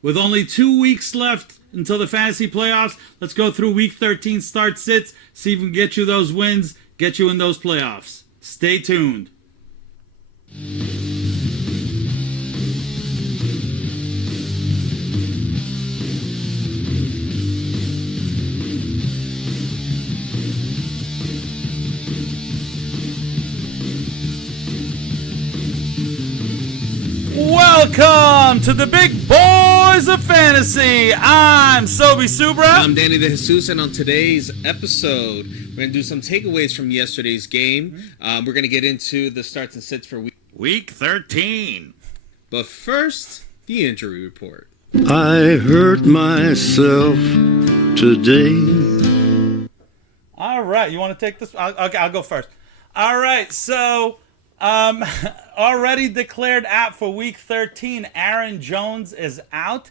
With only 2 weeks left until the fantasy playoffs, let's go through Week 13 start sits, see if we can get you those wins, get you in those playoffs. Stay tuned. Welcome to the big boys of fantasy. I'm Sobi Subra. I'm Danny the Jesus, and on today's episode, we're going to do some takeaways from yesterday's game. We're going to get into the starts and sits for Week 13. But first, the injury report. I hurt myself today. All right, you want to take this? I'll go first. All right, so already declared out for Week 13. Aaron Jones is out.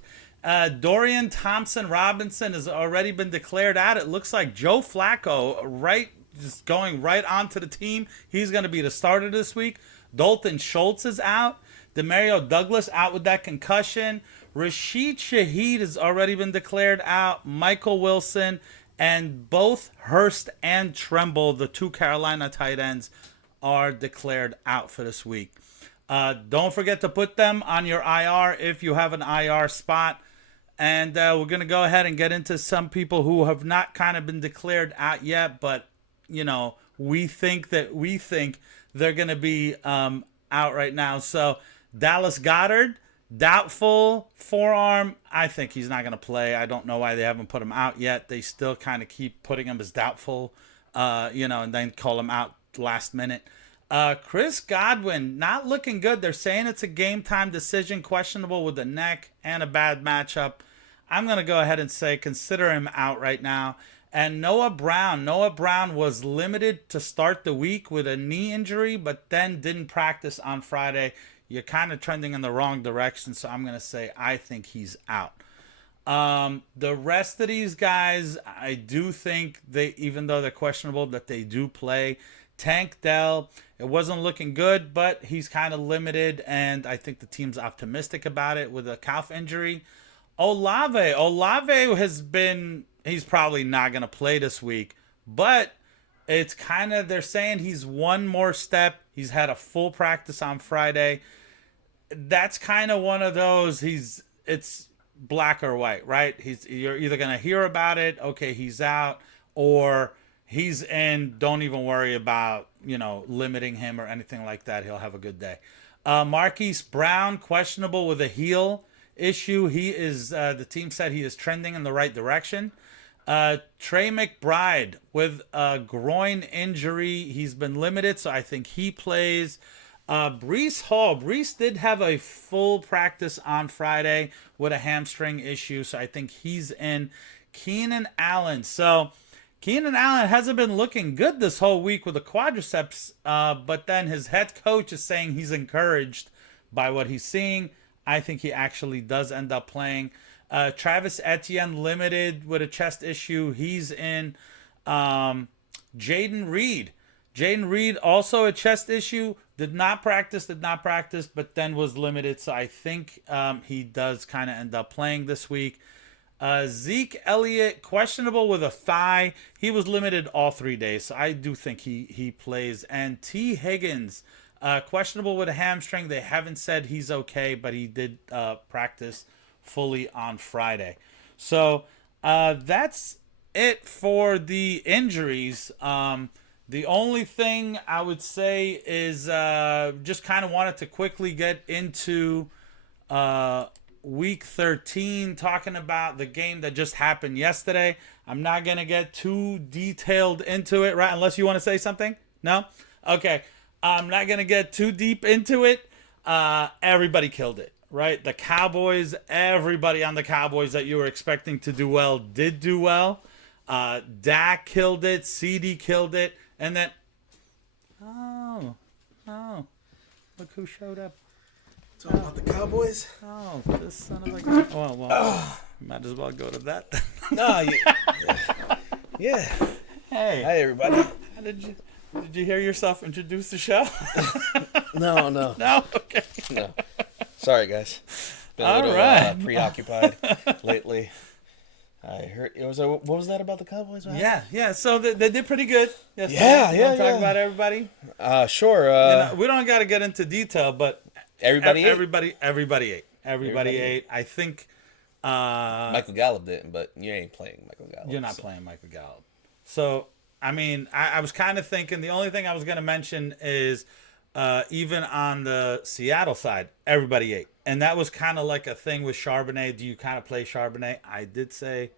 Dorian Thompson-Robinson has already been declared out. It looks like Joe Flacco just going right onto the team. He's going to be the starter this week. Dalton Schultz is out. Demario Douglas out with that concussion. Rashid Shaheed has already been declared out. Michael Wilson and both Hurst and Tremble, the two Carolina tight ends, are declared out for this week. Don't forget to put them on your IR if you have an IR spot. And we're going to go ahead and get into some people who have not kind of been declared out yet, but, you know, we think they're going to be out right now. So Dallas Goedert, doubtful forearm. I think he's not going to play. I don't know why they haven't put him out yet. They still kind of keep putting him as doubtful, and then call him out last minute. Chris Godwin, not looking good. They're saying it's a game time decision, questionable with the neck and a bad matchup. I'm going to go ahead and say consider him out right now. And Noah Brown was limited to start the week with a knee injury, but then didn't practice on Friday. You're kind of trending in the wrong direction, so I'm going to say I think he's out. The rest of these guys, I do think they, even though they're questionable, that they do play. Tank Dell, it wasn't looking good, but he's kind of limited, and I think the team's optimistic about it with a calf injury. Olave has been, he's probably not going to play this week, but it's kind of, they're saying he's one more step. He's had a full practice on Friday. That's kind of one of those, it's black or white, right? You're either going to hear about it, okay, he's out, or he's in, don't even worry about, limiting him or anything like that. He'll have a good day. Marquise Brown, questionable with a heel issue. He is, the team said he is trending in the right direction. Trey McBride with a groin injury. He's been limited, so I think he plays. Breece Hall. Breece did have a full practice on Friday with a hamstring issue, so I think he's in. Keenan Allen. So Keenan Allen hasn't been looking good this whole week with the quadriceps, but then his head coach is saying he's encouraged by what he's seeing. I think he actually does end up playing. Travis Etienne limited with a chest issue. He's in. Jaden Reed also a chest issue. Did not practice, but then was limited. So I think he does kind of end up playing this week. Zeke Elliott, questionable with a thigh. He was limited all 3 days, so I do think he plays. And T. Higgins, questionable with a hamstring. They haven't said he's okay, but he did practice fully on Friday. So that's it for the injuries. The only thing I would say is just kind of wanted to quickly get into Week 13, talking about the game that just happened yesterday. I'm not going to get too detailed into it, right? Unless you want to say something? No? Okay. I'm not going to get too deep into it. Everybody killed it, right? The Cowboys, everybody on the Cowboys that you were expecting to do well did do well. Dak killed it. CD killed it. And then, look who showed up. Talking about the Cowboys? Oh, this son of a gun. Well, might as well go to that. No, yeah. Hey. Hi, everybody. Did you hear yourself introduce the show? No. No? Okay. No. Sorry, guys. Been All a little right. preoccupied lately. I heard it was what was that about the Cowboys? What Yeah. So they did pretty good. Yesterday. Yeah, You yeah, wanna talk yeah. about everybody. Sure. We don't got to get into detail, but Everybody ate? everybody ate. Everybody ate. I think Michael Gallup didn't, but you ain't playing Michael Gallup. you're not playing Michael Gallup. So I mean, I was kind of thinking the only thing I was going to mention is even on the Seattle side, everybody ate. And that was kind of like a thing with Charbonnet. Do you kind of play Charbonnet? I did say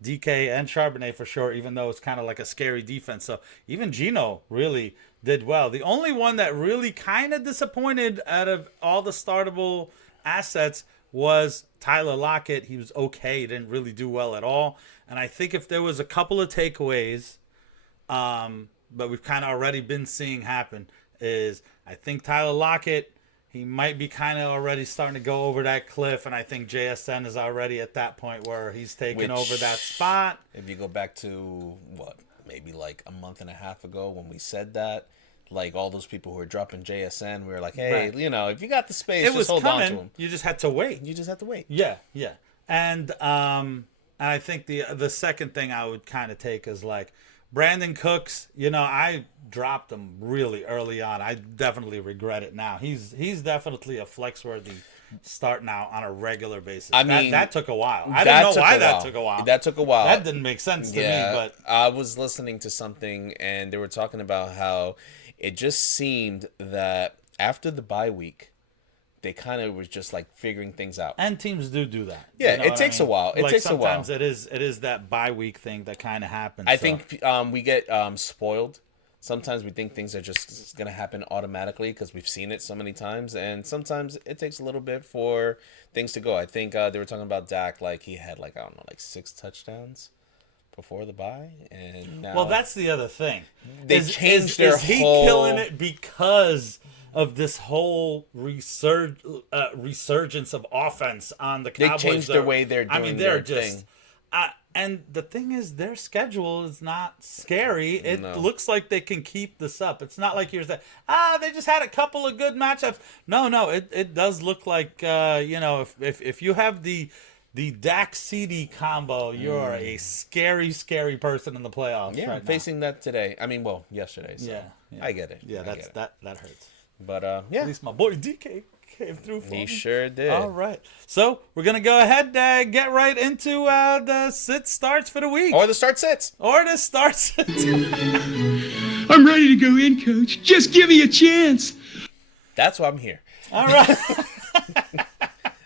DK and Charbonnet for sure, even though it's kind of like a scary defense. So even Geno really did well. The only one that really kind of disappointed out of all the startable assets was Tyler Lockett. He was okay. He didn't really do well at all. And I think if there was a couple of takeaways, but we've kind of already been seeing happen, is I think Tyler Lockett, he might be kind of already starting to go over that cliff, and I think JSN is already at that point where he's taking over that spot. If you go back to, maybe like a month and a half ago when we said that, like all those people who were dropping JSN, we were like, hey, Right. if you got the space, It just was hold on to coming. him. You just had to wait. You just have to wait. Yeah. And I think the second thing I would kind of take is like Brandon Cooks. I dropped him really early on. I definitely regret it now. He's definitely a flex-worthy start now on a regular basis. I mean, that took a while. I don't know why that took a while. That took a while. That didn't make sense to me. But I was listening to something, and they were talking about how it just seemed that after the bye week, they kind of was just like figuring things out. and teams do that. Yeah, You know it what takes I mean? a while. It like takes a while. sometimes it is that bye week thing that kind of happens. I so. think we get spoiled. Sometimes we think things are just going to happen automatically because we've seen it so many times. And sometimes it takes a little bit for things to go. I think they were talking about Dak, like he had 6 touchdowns before the bye. And now Well, that's the other thing. They changed their Is he whole- killing it because of this whole resurgence of offense on the They Cowboys? changed their way they're doing they're their just. thing. And the thing is, their schedule is not scary. It No. looks like they can keep this up. It's not like you're saying, they just had a couple of good matchups. No, it does look like, if you have the Dak CD combo, you're a scary, scary person in the playoffs. Yeah, right now. facing that today. I mean, yesterday. So Yeah. I get it. Yeah, I get it. that hurts. But At least my boy DK came through for he me. sure did. All right. So we're going to go ahead and get right into the sit starts for the week. Or the start sits. Or the starts. I'm ready to go in, Coach. Just give me a chance. That's why I'm here. All right.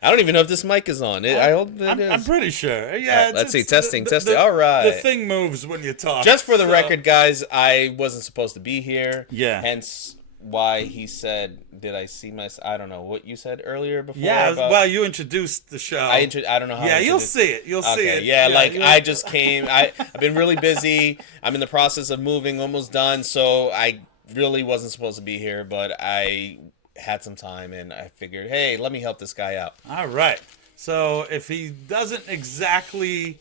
I don't even know if this mic is on. I hope it is. I'm pretty sure. Yeah. All right, let's see. Testing. All right. The thing moves when you talk. Just for the so- record, guys, I wasn't supposed to be here. Yeah. Hence why he said, "Did I see my?" I don't know what you said earlier before. Yeah. about- Well, you introduced the show. I don't know how. Yeah, I you'll introduced- see it. You'll see Okay, it. yeah, I you'll- just came. I've been really busy. I'm in the process of moving, almost done. So I really wasn't supposed to be here, but I had some time, and I figured, hey, let me help this guy out. All right. So if he doesn't exactly,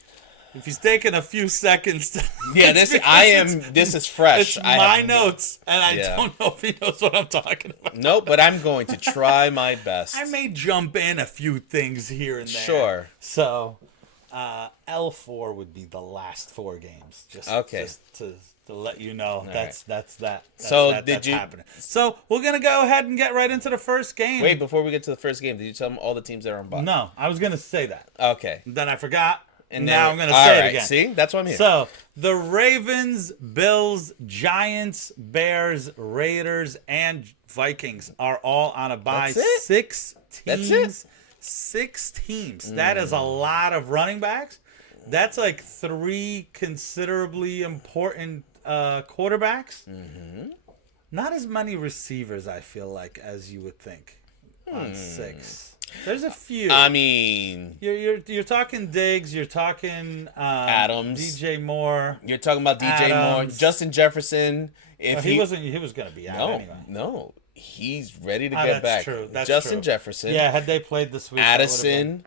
if he's taking a few seconds to, Yeah, it's this because this is fresh. It's I my have- notes, and I Yeah. don't know if he knows what I'm talking about. Nope, but I'm going to try my best. I may jump in a few things here and there. Sure. So, L4 would be the last 4 games. Just to let you know, that's happening. So we're gonna go ahead and get right into the first game. Wait, before we get to the first game, did you tell them all the teams that are on bye? No, I was gonna say that. Okay. Then I forgot. And now then- I'm gonna all say right, it again. See, that's why I'm here. So the Ravens, Bills, Giants, Bears, Raiders, and Vikings are all on a bye. That's it? 6 That's teams. it? 6 teams. That is a lot of running backs. That's like 3 considerably important quarterbacks. Mm-hmm. Not as many receivers, I feel like, as you would think on 6. There's a few. I mean, You're talking Diggs. You're talking Adams. DJ Moore. you're talking about DJ Moore, Adams. Justin Jefferson. If He wasn't. He was going to be out anyway. No, he's ready to Oh, get that's back. true. That's Justin true. Jefferson. Yeah, had they played this week, that would've been- Addison.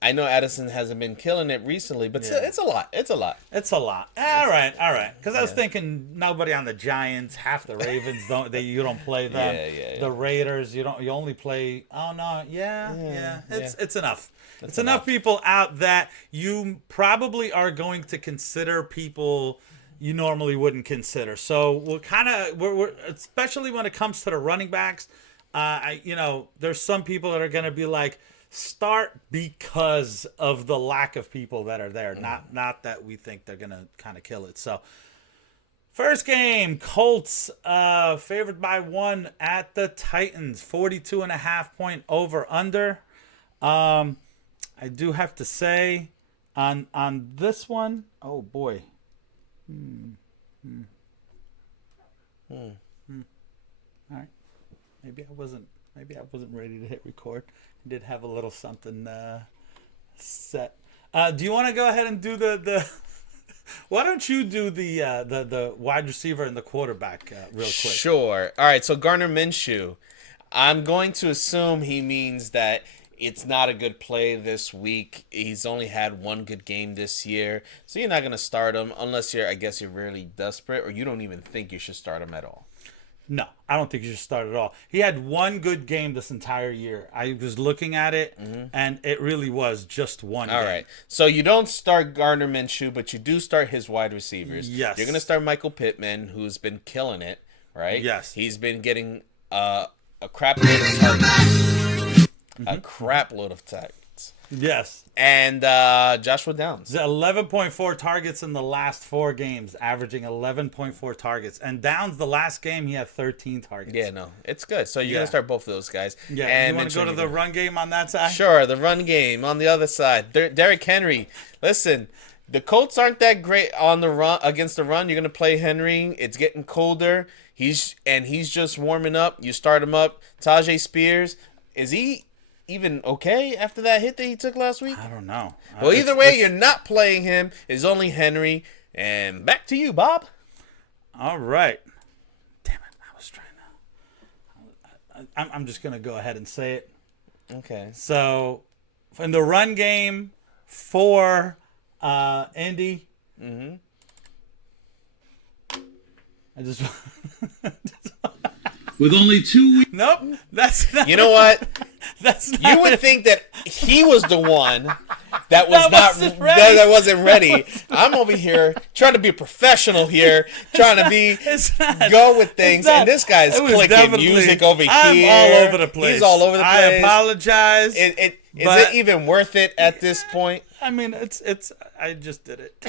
I know Addison hasn't been killing it recently, but still, it's a lot. It's a lot. It's a lot. All right. Because I was thinking nobody on the Giants, half the Ravens you don't play them. Yeah. The Raiders, you only play. Oh no, yeah. It's enough. It's enough people out that you probably are going to consider people you normally wouldn't consider. So we're especially when it comes to the running backs. There's some people that are going to be like, start because of the lack of people that are there, not that we think they're going to kind of kill it. So first game, Colts favored by 1 at the Titans, 42.5 over under. I do have to say on this one, oh boy. All right. Maybe I wasn't ready to hit record. I did have a little something set. Do you want to go ahead and do the why don't you do the wide receiver and the quarterback real quick? Sure. All right, so Gardner Minshew, I'm going to assume he means that it's not a good play this week. He's only had one good game this year, so you're not going to start him unless you're really desperate, or you don't even think you should start him at all. No, I don't think you should start at all. He had one good game this entire year. I was looking at it, and it really was just one game. All right. So you don't start Gardner Minshew, but you do start his wide receivers. Yes. You're going to start Michael Pittman, who's been killing it, right? Yes. He's been getting a crap load of targets. A crap load of targets. Yes. And Joshua Downs. 11.4 targets in the last 4 games, averaging 11.4 targets. And Downs, the last game, he had 13 targets. Yeah, no, it's good. So you're going to start both of those guys. Yeah, and you want to go to the run game on that side? Sure, the run game on the other side. Derrick Henry. Listen, the Colts aren't that great on the run against the run. You're going to play Henry. It's getting colder. He's just warming up. You start him up. Tajay Spears, is he even okay after that hit that he took last week? I don't know. Well, either way, you're not playing him. It's only Henry. And back to you, Bob. All right. Damn it. I was trying to... I'm just going to go ahead and say it. Okay. So, in the run game for Indy... I just... With only 2 weeks. Nope. That's not... You know what? That's not You would it. think that he was the one that was wasn't ready. that wasn't ready. I'm over here trying to be professional here, trying to be It's not. go with things, It's not. and this guy's It was clicking definitely- music over I'm here. all over the place. He's all over the place. I apologize. Is but- it even worth it at this point? I mean, it's. I just did it.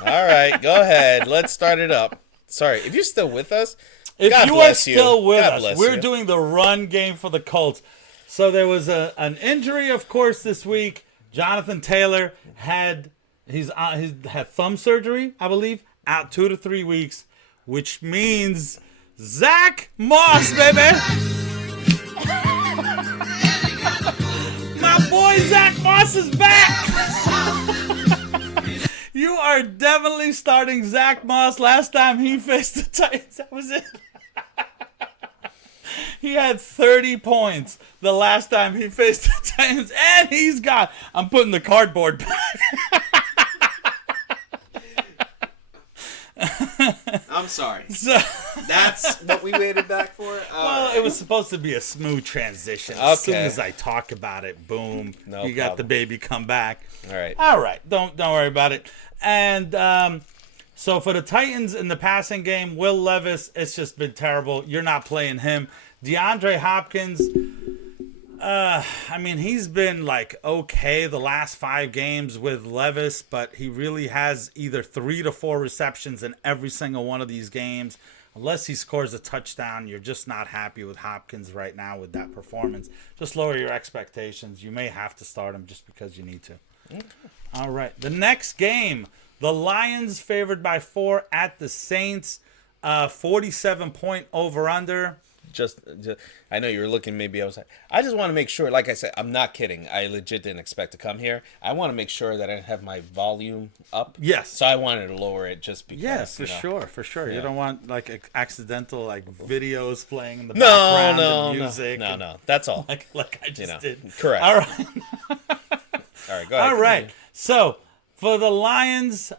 All right, go ahead. Let's start it up. Sorry, if you're still with us, If God you are bless you. still with God us, bless we're you. doing the run game for the Colts. So there was an injury, of course, this week. Jonathan Taylor had had thumb surgery, I believe, out 2 to 3 weeks, which means Zach Moss, baby. My boy Zach Moss is back. You are definitely starting Zach Moss. Last time he faced the Titans, that was it. He had 30 points the last time he faced the Titans, and he's got... I'm putting the cardboard back. I'm sorry. So, That's what we waited back for? well, it was supposed to be a smooth transition. As soon Okay. as I talk about it, boom, No you got the problem. baby come back. All right. All right, don't worry about it. And so for the Titans in the passing game, Will Levis, it's just been terrible. You're not playing him. DeAndre Hopkins, I mean, he's been like okay the last 5 games with Levis, but he really has either 3 to 4 receptions in every single one of these games. Unless he scores a touchdown, you're just not happy with Hopkins right now with that performance. Just lower your expectations. You may have to start him just because you need to. All right. The next game, the Lions favored by 4 at the Saints, 47-point over-under. Just, I know you were looking. Maybe I was like, I just want to make sure. Like I said, I'm not kidding. I legit didn't expect to come here. I want to make sure that I have my volume up. Yes. So I wanted to lower it just because. Yeah, for you know. sure, for sure. Yeah. You don't want like accidental like videos playing in the No, background no, and music. no. That's all. Like I just You know, did. correct. All right. All right, go ahead. All right. So for the Lions,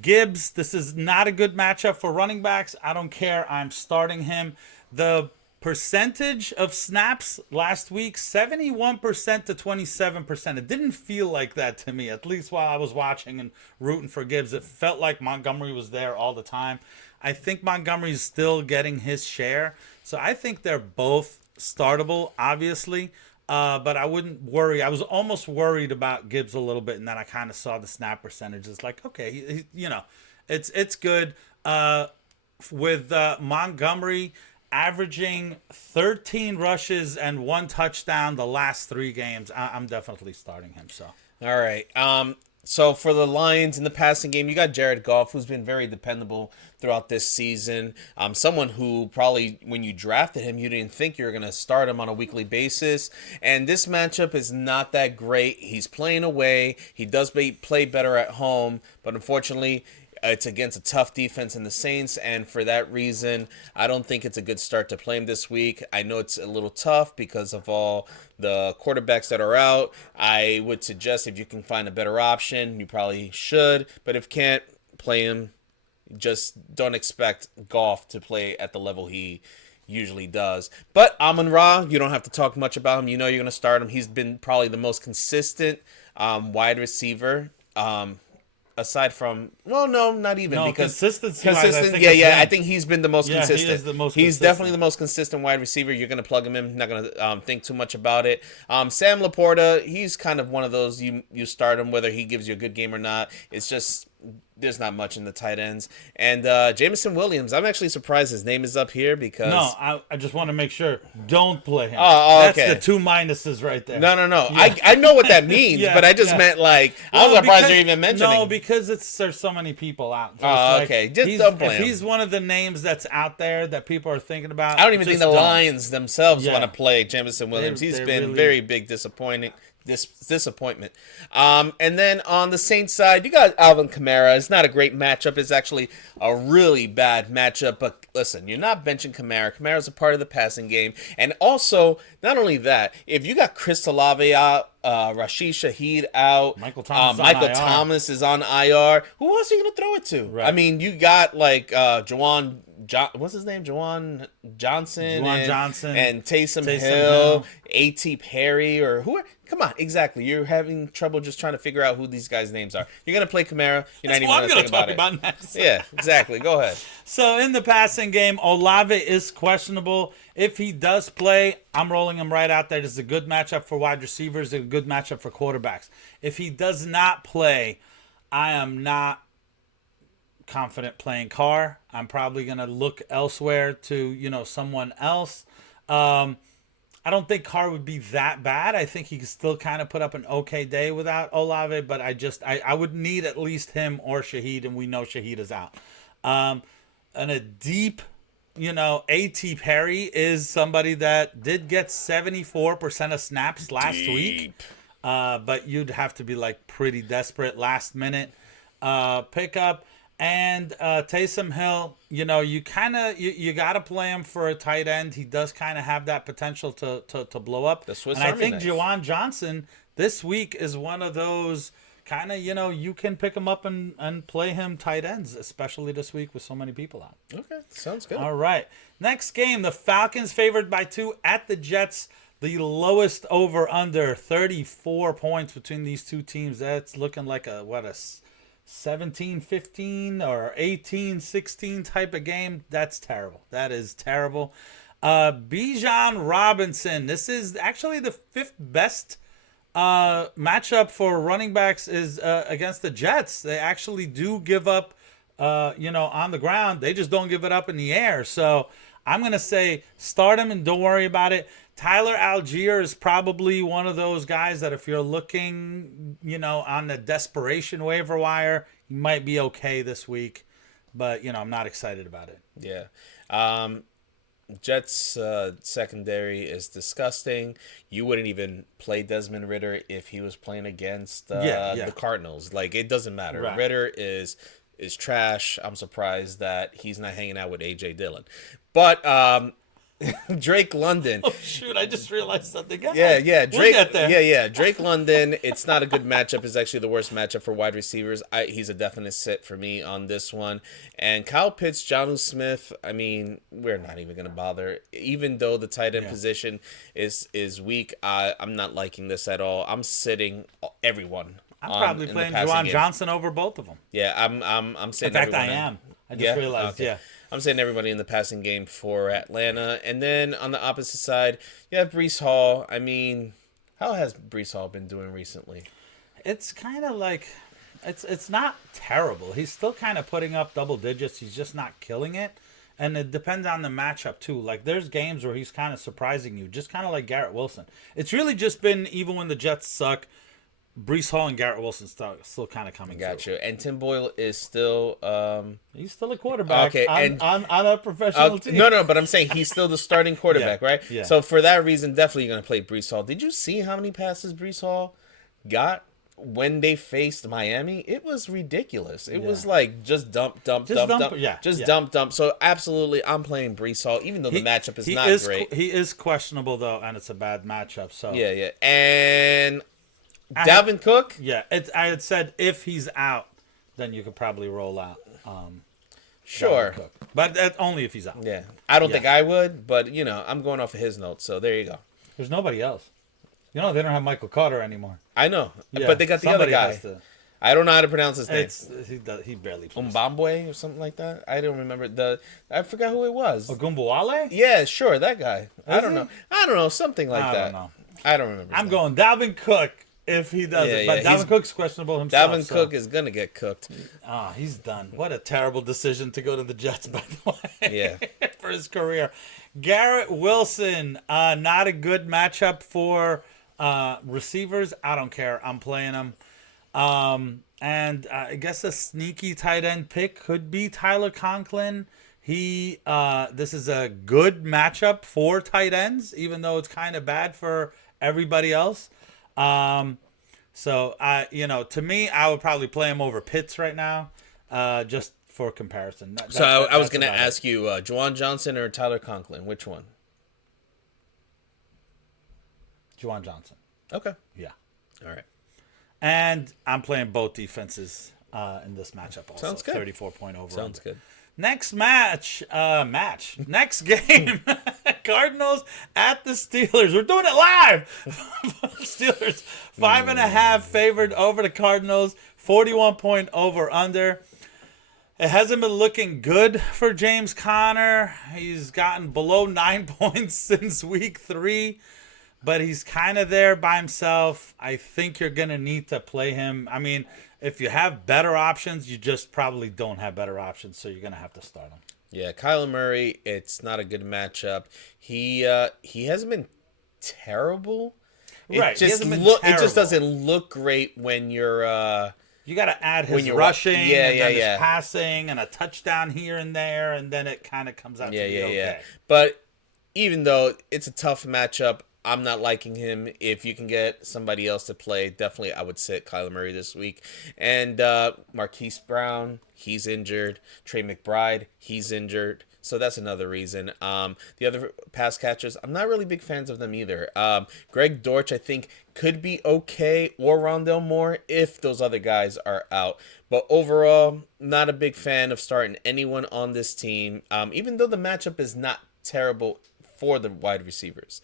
Gibbs, this is not a good matchup for running backs. I don't care. I'm starting him. The percentage of snaps last week, 71% to 27%. It didn't feel like that to me, at least while I was watching and rooting for Gibbs. It felt like Montgomery was there all the time. I think Montgomery's still getting his share. So I think they're both startable, obviously. But I wouldn't worry. I was almost worried about Gibbs a little bit, and then I kind of saw the snap percentages. Like, okay, it's good. With Montgomery averaging 13 rushes and 1 touchdown the last 3 games, I'm definitely starting him. So, All right. So for the Lions in the passing game, you got Jared Goff, who's been very dependable throughout this season. Someone who probably, when you drafted him, you didn't think you were going to start him on a weekly basis. And this matchup is not that great. He's playing away. He does play better at home, but unfortunately, it's against a tough defense in the Saints, and for that reason, I don't think it's a good start to play him this week. I know it's a little tough because of all the quarterbacks that are out. I would suggest if you can find a better option, you probably should, but if can't, play him. Just don't expect Goff to play at the level he usually does. But Amon-Ra, you don't have to talk much about him. You know you're going to start him. He's been probably the most consistent wide receiver. Aside from, well, no, not even, because consistency. I think he's been the most consistent. He is the most He's consistent. Definitely the most consistent wide receiver. You're going to plug him in. Not going to think too much about it. Sam Laporta, he's kind of one of those you start him whether he gives you a good game or not. It's just there's not much in the tight ends. And Jameson Williams, I'm actually surprised his name is up here because... No, I just want to make sure. Don't play him. Oh, okay. That's the 2 minuses right there. No. Yeah. I know what that means, but I just meant like... I was surprised you're even mentioning. No, because there's so many people out. So okay. Just don't play if him. he's one of the names that's out there that people are thinking about... I don't even think the don't. Lions themselves Yeah. want to play Jameson Williams. He's been really... very big disappointment. And then on the Saints side, you got Alvin Kamara. It's not a great matchup. It's actually a really bad matchup. But listen, you're not benching Kamara. Kamara's a part of the passing game. And also, not only that, if you got Chris Olave out, Rashid Shaheed out, Michael Thomas is on IR, who else are you going to throw it to? Right. I mean, you got like what's his name? Juwan Johnson and Taysom Hill, A.T. Perry, or who? Come on, exactly. You're having trouble just trying to figure out who these guys' names are. You're going to play Kamara. You're not even going to think about it. Next. Yeah, exactly. Go ahead. So in the passing game, Olave is questionable. If he does play, I'm rolling him right out there. This is a good matchup for wide receivers, a good matchup for quarterbacks. If he does not play, I am not confident playing Carr. I'm probably going to look elsewhere to, someone else. I don't think Carr would be that bad. I think he could still kind of put up an okay day without Olave, but I would need at least him or Shaheed, and we know Shaheed is out. And a deep, A.T. Perry is somebody that did get 74% of snaps last week, but you'd have to be like pretty desperate last minute pickup. And Taysom Hill, you got to play him for a tight end. He does kind of have that potential to blow up. And I think Juwan Johnson this week is one of those kind of, you can pick him up and play him tight ends, especially this week with so many people out. Okay, sounds good. All right. Next game, the Falcons favored by 2 at the Jets. The lowest over-under, 34 points between these two teams. That's looking like a 17-15 or 18-16 type of game. That's terrible. That is terrible. Bijan Robinson. This is actually the 5th best matchup for running backs is against the Jets. They actually do give up, on the ground. They just don't give it up in the air. So I'm going to say start him and don't worry about it. Tyler Algier is probably one of those guys that if you're looking, on the desperation waiver wire, he might be okay this week. But, I'm not excited about it. Yeah. Jets secondary is disgusting. You wouldn't even play Desmond Ridder if he was playing against the Cardinals. Like, it doesn't matter. Right. Ridder is trash. I'm surprised that he's not hanging out with A.J. Dillon. But Drake London. Oh, shoot, I just realized something. Go Yeah, ahead. yeah, We'll Drake. get there. Yeah. Drake London. It's not a good matchup. It's actually the worst matchup for wide receivers. He's a definite sit for me on this one. And Kyle Pitts, Jonnu Smith. I mean, we're not even gonna bother. Even though the tight end position is weak, I'm not liking this at all. I'm sitting everyone. I'm probably playing Juwan Johnson over both of them. Yeah, I'm sitting. In fact, I am. I just realized. Okay. Yeah. I'm saying everybody in the passing game for Atlanta. And then on the opposite side, you have Breece Hall. I mean, how has Breece Hall been doing recently? It's kind of like, it's not terrible. He's still kind of putting up double digits. He's just not killing it. And it depends on the matchup, too. Like, there's games where he's kind of surprising you, just kind of like Garrett Wilson. It's really just been, even when the Jets suck, Breece Hall and Garrett Wilson still kind of coming Got through. you. And Tim Boyle is still He's still a quarterback okay, on a professional team. No, but I'm saying he's still the starting quarterback, right? Yeah. So for that reason, definitely you're going to play Breece Hall. Did you see how many passes Breece Hall got when they faced Miami? It was ridiculous. It was like just dump. Dump. Yeah. Dump. So absolutely, I'm playing Breece Hall, even though the matchup is not great. He is questionable, though, and it's a bad matchup. So Yeah. And Dalvin Cook? Yeah, I had said if he's out, then you could probably roll out. Sure. Cook. But only if he's out. Yeah. I don't think I would, but, I'm going off of his notes, so there you go. There's nobody else. They don't have Michael Carter anymore. I know, Yeah, but they got the other guy. I don't know how to pronounce his name. He barely plays. Umbambwe or something like that? I don't remember. I forgot who it was. Ogumbuale? Yeah, sure, that guy. I don't he? know. I don't know, something like I that. don't know. I don't remember. I'm going Dalvin Cook if he does it. But Dalvin Cook's questionable himself. Dalvin Cook is going to get cooked. He's done. What a terrible decision to go to the Jets, by the way. Yeah. For his career. Garrett Wilson, not a good matchup for receivers. I don't care. I'm playing him. And I guess a sneaky tight end pick could be Tyler Conklin. This is a good matchup for tight ends, even though it's kind of bad for everybody else. So to me, I would probably play him over Pitts right now, just for comparison. I was going to ask you, Juwan Johnson or Tyler Conklin, which one? Juwan Johnson. Okay. Yeah. All right. And I'm playing both defenses in this matchup also. Sounds good. 34-point over. Sounds good. Next next game, Cardinals at the Steelers. We're doing it live. Steelers 5.5 favored over the Cardinals, 41-point over under. It hasn't been looking good for James Conner. He's gotten below 9 points since week 3, but he's kind of there by himself. I think you're going to need to play him. I mean, if you have better options, you just probably don't have better options, so you're going to have to start him. Yeah, Kyler Murray, it's not a good matchup. He hasn't been terrible. Right. It just doesn't look great when you're you got to add his rushing and then his passing and a touchdown here and there, and then it kind of comes out to be okay. Yeah. But even though it's a tough matchup, I'm not liking him. If you can get somebody else to play, definitely I would sit Kyler Murray this week. And Marquise Brown, he's injured. Trey McBride, he's injured. So that's another reason. The other pass catchers, I'm not really big fans of them either. Greg Dortch, I think, could be okay, or Rondell Moore if those other guys are out. But overall, not a big fan of starting anyone on this team, even though the matchup is not terrible for the wide receivers.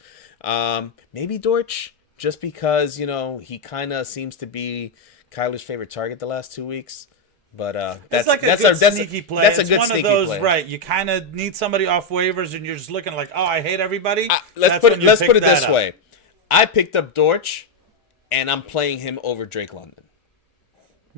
Maybe Dortch, just because, he kind of seems to be Kyler's favorite target the last 2 weeks. But that's a sneaky play. That's a good one sneaky of those, play. right? You kind of need somebody off waivers, and you're just looking like, oh, I hate everybody. Let's put it this way. I picked up Dortch, and I'm playing him over Drake London.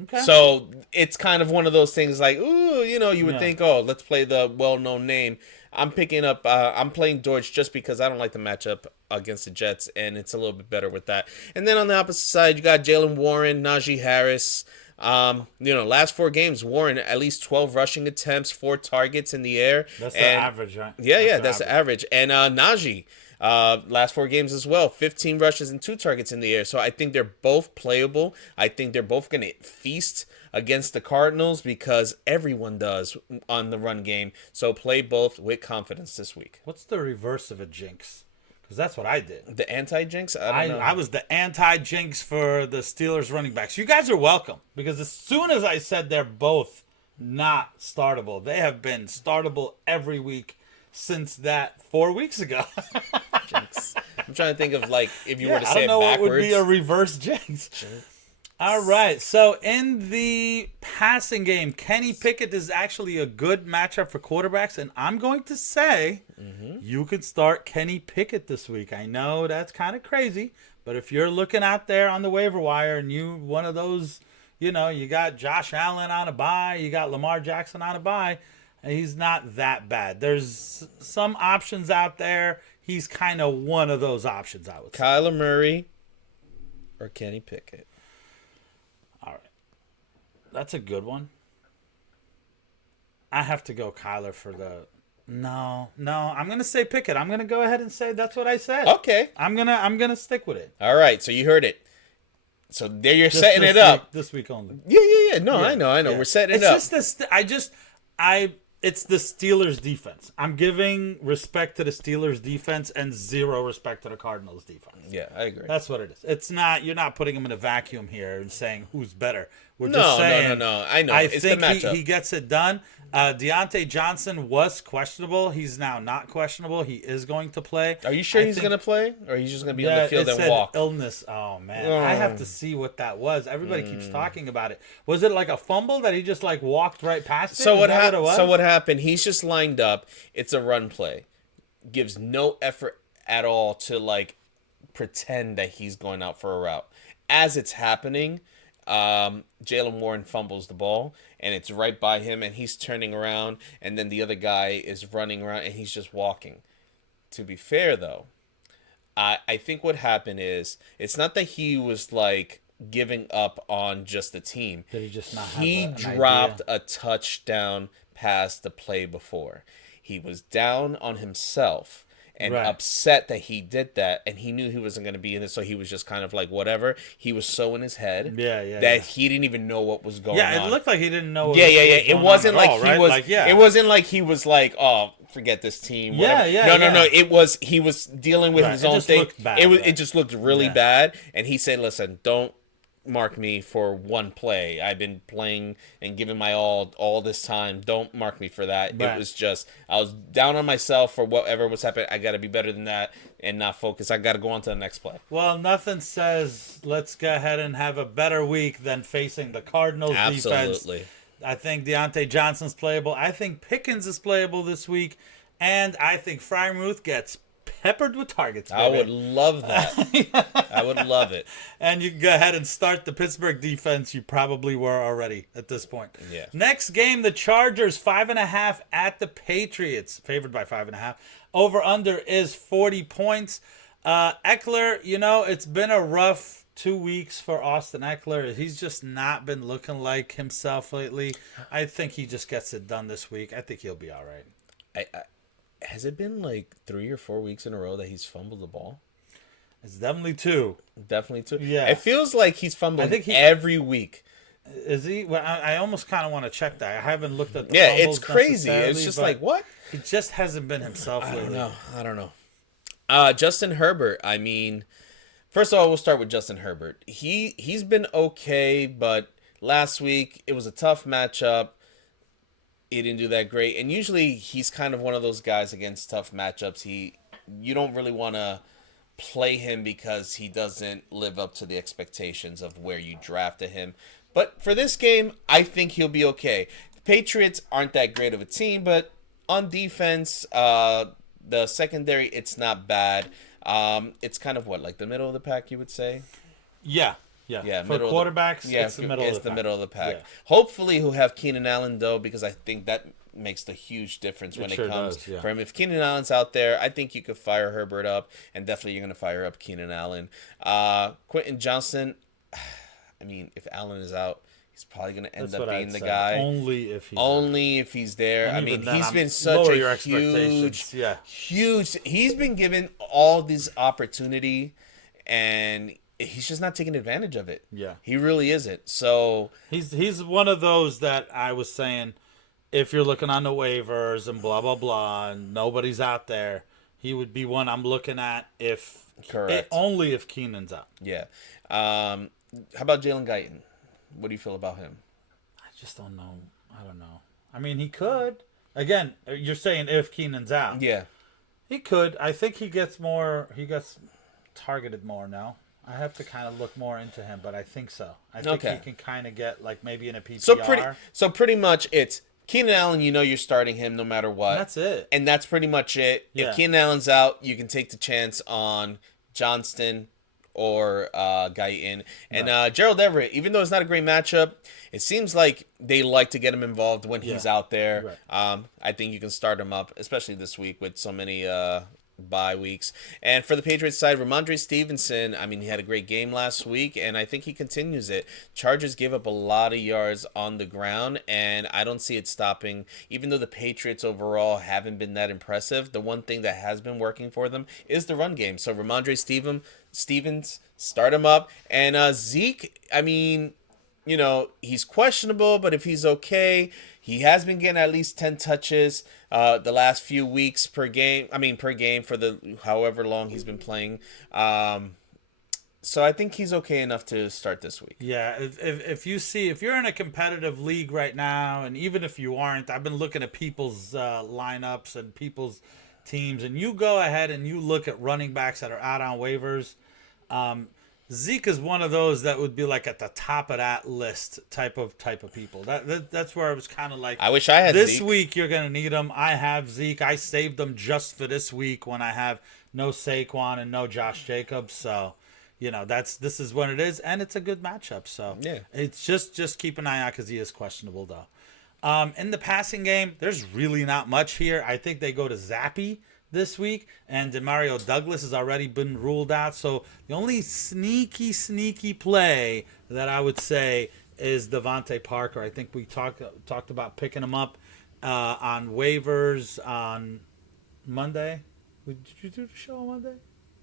Okay. So it's kind of one of those things like, ooh, you would think, oh, let's play the well-known name. I'm playing Dortch just because I don't like the matchup against the Jets, and it's a little bit better with that. And then on the opposite side, you got Jalen Warren, Najee Harris. Last 4 games, Warren at least 12 rushing attempts, 4 targets in the air. That's the average, right? Yeah, that's the average. And Najee, Last 4 games as well, 15 rushes and 2 targets in the air. So I think they're both playable. I think they're both going to feast against the Cardinals because everyone does on the run game. So play both with confidence this week. What's the reverse of a jinx? Because that's what I did. The anti-jinx? I don't know. I was the anti-jinx for the Steelers running backs. You guys are welcome because as soon as I said they're both not startable, they have been startable every week since that 4 weeks ago. Jinx. I'm trying to think of like if you were to say I don't know it backwards. what would be a reverse jinx. All right, so in the passing game, Kenny Pickett is actually a good matchup for quarterbacks, and I'm going to say you could start Kenny Pickett this week. I know that's kind of crazy, but if you're looking out there on the waiver wire and you one of those, you got Josh Allen on a bye, you got Lamar Jackson on a bye, he's not that bad. There's some options out there. He's kind of one of those options, I would say. Kyler Murray or Kenny Pickett. All right. That's a good one. I have to go Kyler for the... No. I'm going to say Pickett. I'm going to go ahead and say that's what I said. Okay. I'm gonna stick with it. All right, so you heard it. So there you're setting it up. This week only. Yeah. No, I know. Yeah. We're setting it up. It's just it's the Steelers defense. I'm giving respect to the Steelers defense and zero respect to the Cardinals defense. Yeah, I agree. That's what it is. It's not, you're not putting them in a vacuum here and saying who's better. We're just saying. No. I know. I It's think the matchup. he gets it done. Deontay Johnson was questionable. He's now not questionable. He is going to play. Are you sure he's going to play? Or he's just going to be on the field it and said walk? illness. Oh, man. I have to see what that was. Everybody keeps talking about it. Was it like a fumble that he just like walked right past it? So what happened? happened? He's just lined up. It's a run play. Gives no effort at all to like pretend that he's going out for a route. As it's happening, Jalen Warren fumbles the ball, and it's right by him, and he's turning around, and then the other guy is running around, and he's just walking. To be fair, though, I think what happened is it's not that he was like giving up on just the team. Did he just not have He dropped a touchdown pass the play before. He was down on himself and upset that he did that, and he knew he wasn't going to be in it, so he was just kind of like whatever. He was so in his head that he didn't even know what was going on. Yeah, it looked like he didn't know what It wasn't like all, he right? was like, it wasn't like he was like, oh, forget this team. Whatever. No. It was he was dealing with his own thing. It just looked really bad, and he said, listen, don't mark me for one play. I've been playing and giving my all this time. Don't mark me for that. It was just I was down on myself for whatever was happening. I got to be better than that and not focus. I got to go on to the next play. Well, nothing says let's go ahead and have a better week than facing the Cardinals defense. I think Deontay Johnson's playable. I think Pickens is playable this week, and I think Freiermuth gets peppered with targets. Baby. I would love that. I would love it. And you can go ahead and start the Pittsburgh defense. You probably were already at this point. Yeah. Next game, the Chargers 5.5 at the Patriots, favored by 5.5. Over under is 40 points. Eckler, it's been a rough 2 weeks for Austin Eckler. He's just not been looking like himself lately. I think he just gets it done this week. I think he'll be all right. Has it been like 3 or 4 weeks in a row that he's fumbled the ball? It's definitely 2. Definitely 2. Yeah. It feels like he's fumbling every week. Is he? Well, I almost kind of want to check that. I haven't looked at the fumbles. It's crazy. It's just like, what? He just hasn't been himself lately. I don't know. Justin Herbert, I mean, first of all, we'll start with Justin Herbert. He's been okay, but last week it was a tough matchup. He didn't do that great, and usually he's kind of one of those guys against tough matchups. You don't really want to play him because he doesn't live up to the expectations of where you drafted him. But for this game, I think he'll be okay. The Patriots aren't that great of a team, but on defense, the secondary, it's not bad. It's kind of like the middle of the pack, you would say? Yeah. For quarterbacks, it's the middle of the pack. Yeah. Hopefully he'll have Keenan Allen, though, because I think that makes the huge difference when it comes for him. If Keenan Allen's out there, I think you could fire Herbert up, and definitely you're going to fire up Keenan Allen. Quentin Johnson, I mean, if Allen is out, he's probably going to end That's up what being I'd the say. guy. Only if he's there. And I even mean, then, he's been I'm such lower a your huge, expectations. Yeah. huge. He's been given all this opportunity, and he's just not taking advantage of it. Yeah. He really isn't. So He's one of those that I was saying, if you're looking on the waivers and blah blah blah, and nobody's out there, he would be one I'm looking at if Correct. only if Keenan's out. yeah. How about Jalen Guyton? What do you feel about him? I just don't know. I don't know. I mean, he could. Again, you're saying if Keenan's out. Yeah. He could. I think he gets more. He gets targeted more now. I have to kind of look more into him, but I think so. I think Okay. he can kind of get like maybe in a PPR. So pretty much it's Keenan Allen. You know you're starting him no matter what. That's it. And that's pretty much it. Yeah. If Keenan Allen's out, you can take the chance on Johnston or Guyton. And Gerald Everett, even though it's not a great matchup, it seems like they like to get him involved when he's out there. Right. I think you can start him up, especially this week with so many bye weeks. And for the Patriots side, Ramondre Stevenson, I mean, he had a great game last week, and I think he continues it. Chargers give up a lot of yards on the ground, and I don't see it stopping. Even though the Patriots overall haven't been that impressive, the one thing that has been working for them is the run game. So Ramondre Stevens, start him up. And Zeke, I mean, you know, he's questionable, but if he's okay, he has been getting at least 10 touches the last few weeks per game. I mean, per game for the however long he's been playing. So I think he's okay enough to start this week. Yeah, if you're in a competitive league right now, and even if you aren't, I've been looking at people's lineups and people's teams, and you go ahead and you look at running backs that are out on waivers. Zeke is one of those that would be like at the top of that list type of people. That's where I was kind of like, I wish I had this Zeke. week you're gonna need him. I have Zeke. I saved him just for this week when I have no Saquon and no Josh Jacobs. So, you know, this is what it is, and it's a good matchup. So Yeah. it's just keep an eye out because he is questionable though. In the passing game, there's really not much here. I think they go to Zappy this week, and Demario Douglas has already been ruled out. So the only sneaky play that I would say is Devontae Parker. I think we talked about picking him up on waivers on Monday. Did you do the show on Monday?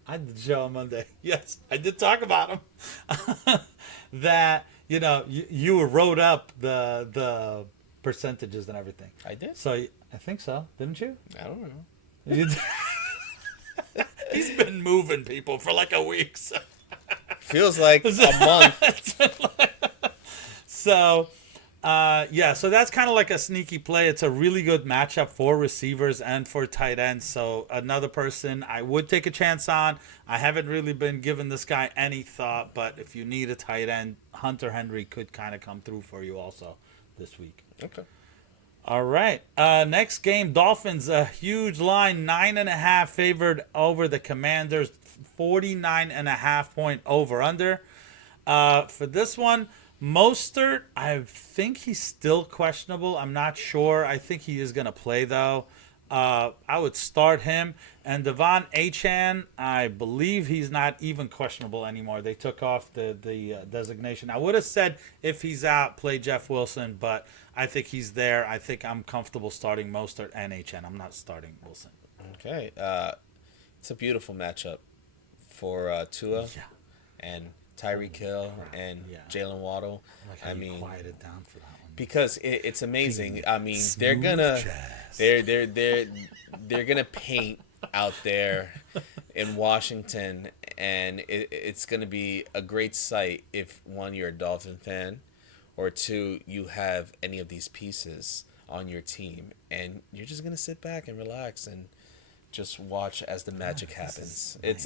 I did the show on Monday. Yes, I did talk about him. That, you know, you wrote up the percentages and everything. I did? So I think so, didn't you? I don't know. He's been moving people for like a week. So, Feels like a month. so that's kind of like a sneaky play. It's a really good matchup for receivers and for tight ends. So another person I would take a chance on. I haven't really been giving this guy any thought, but if you need a tight end, Hunter Henry could kind of come through for you also this week. Okay. All right. Next game, Dolphins, a huge line, 9.5 favored over the Commanders, 49.5 point over under. For this one, Mostert, I think he's still questionable. I'm not sure. I think he is going to play though. I would start him. And Devon Achane, I believe he's not even questionable anymore. They took off the designation. I would have said if he's out, play Jeff Wilson, but I think he's there. I think I'm comfortable starting Mostert and Achane. I'm not starting Wilson. Okay. It's a beautiful matchup for Tua and Tyreek Hill and Jalen Waddle. I like how I you mean, quieted down for that one. because it's amazing. I mean, they're gonna they're gonna paint out there in Washington, and it's gonna be a great sight if one, you're a Dolphin fan, or two, you have any of these pieces on your team, and you're just gonna sit back and relax and just watch as the magic happens. nice.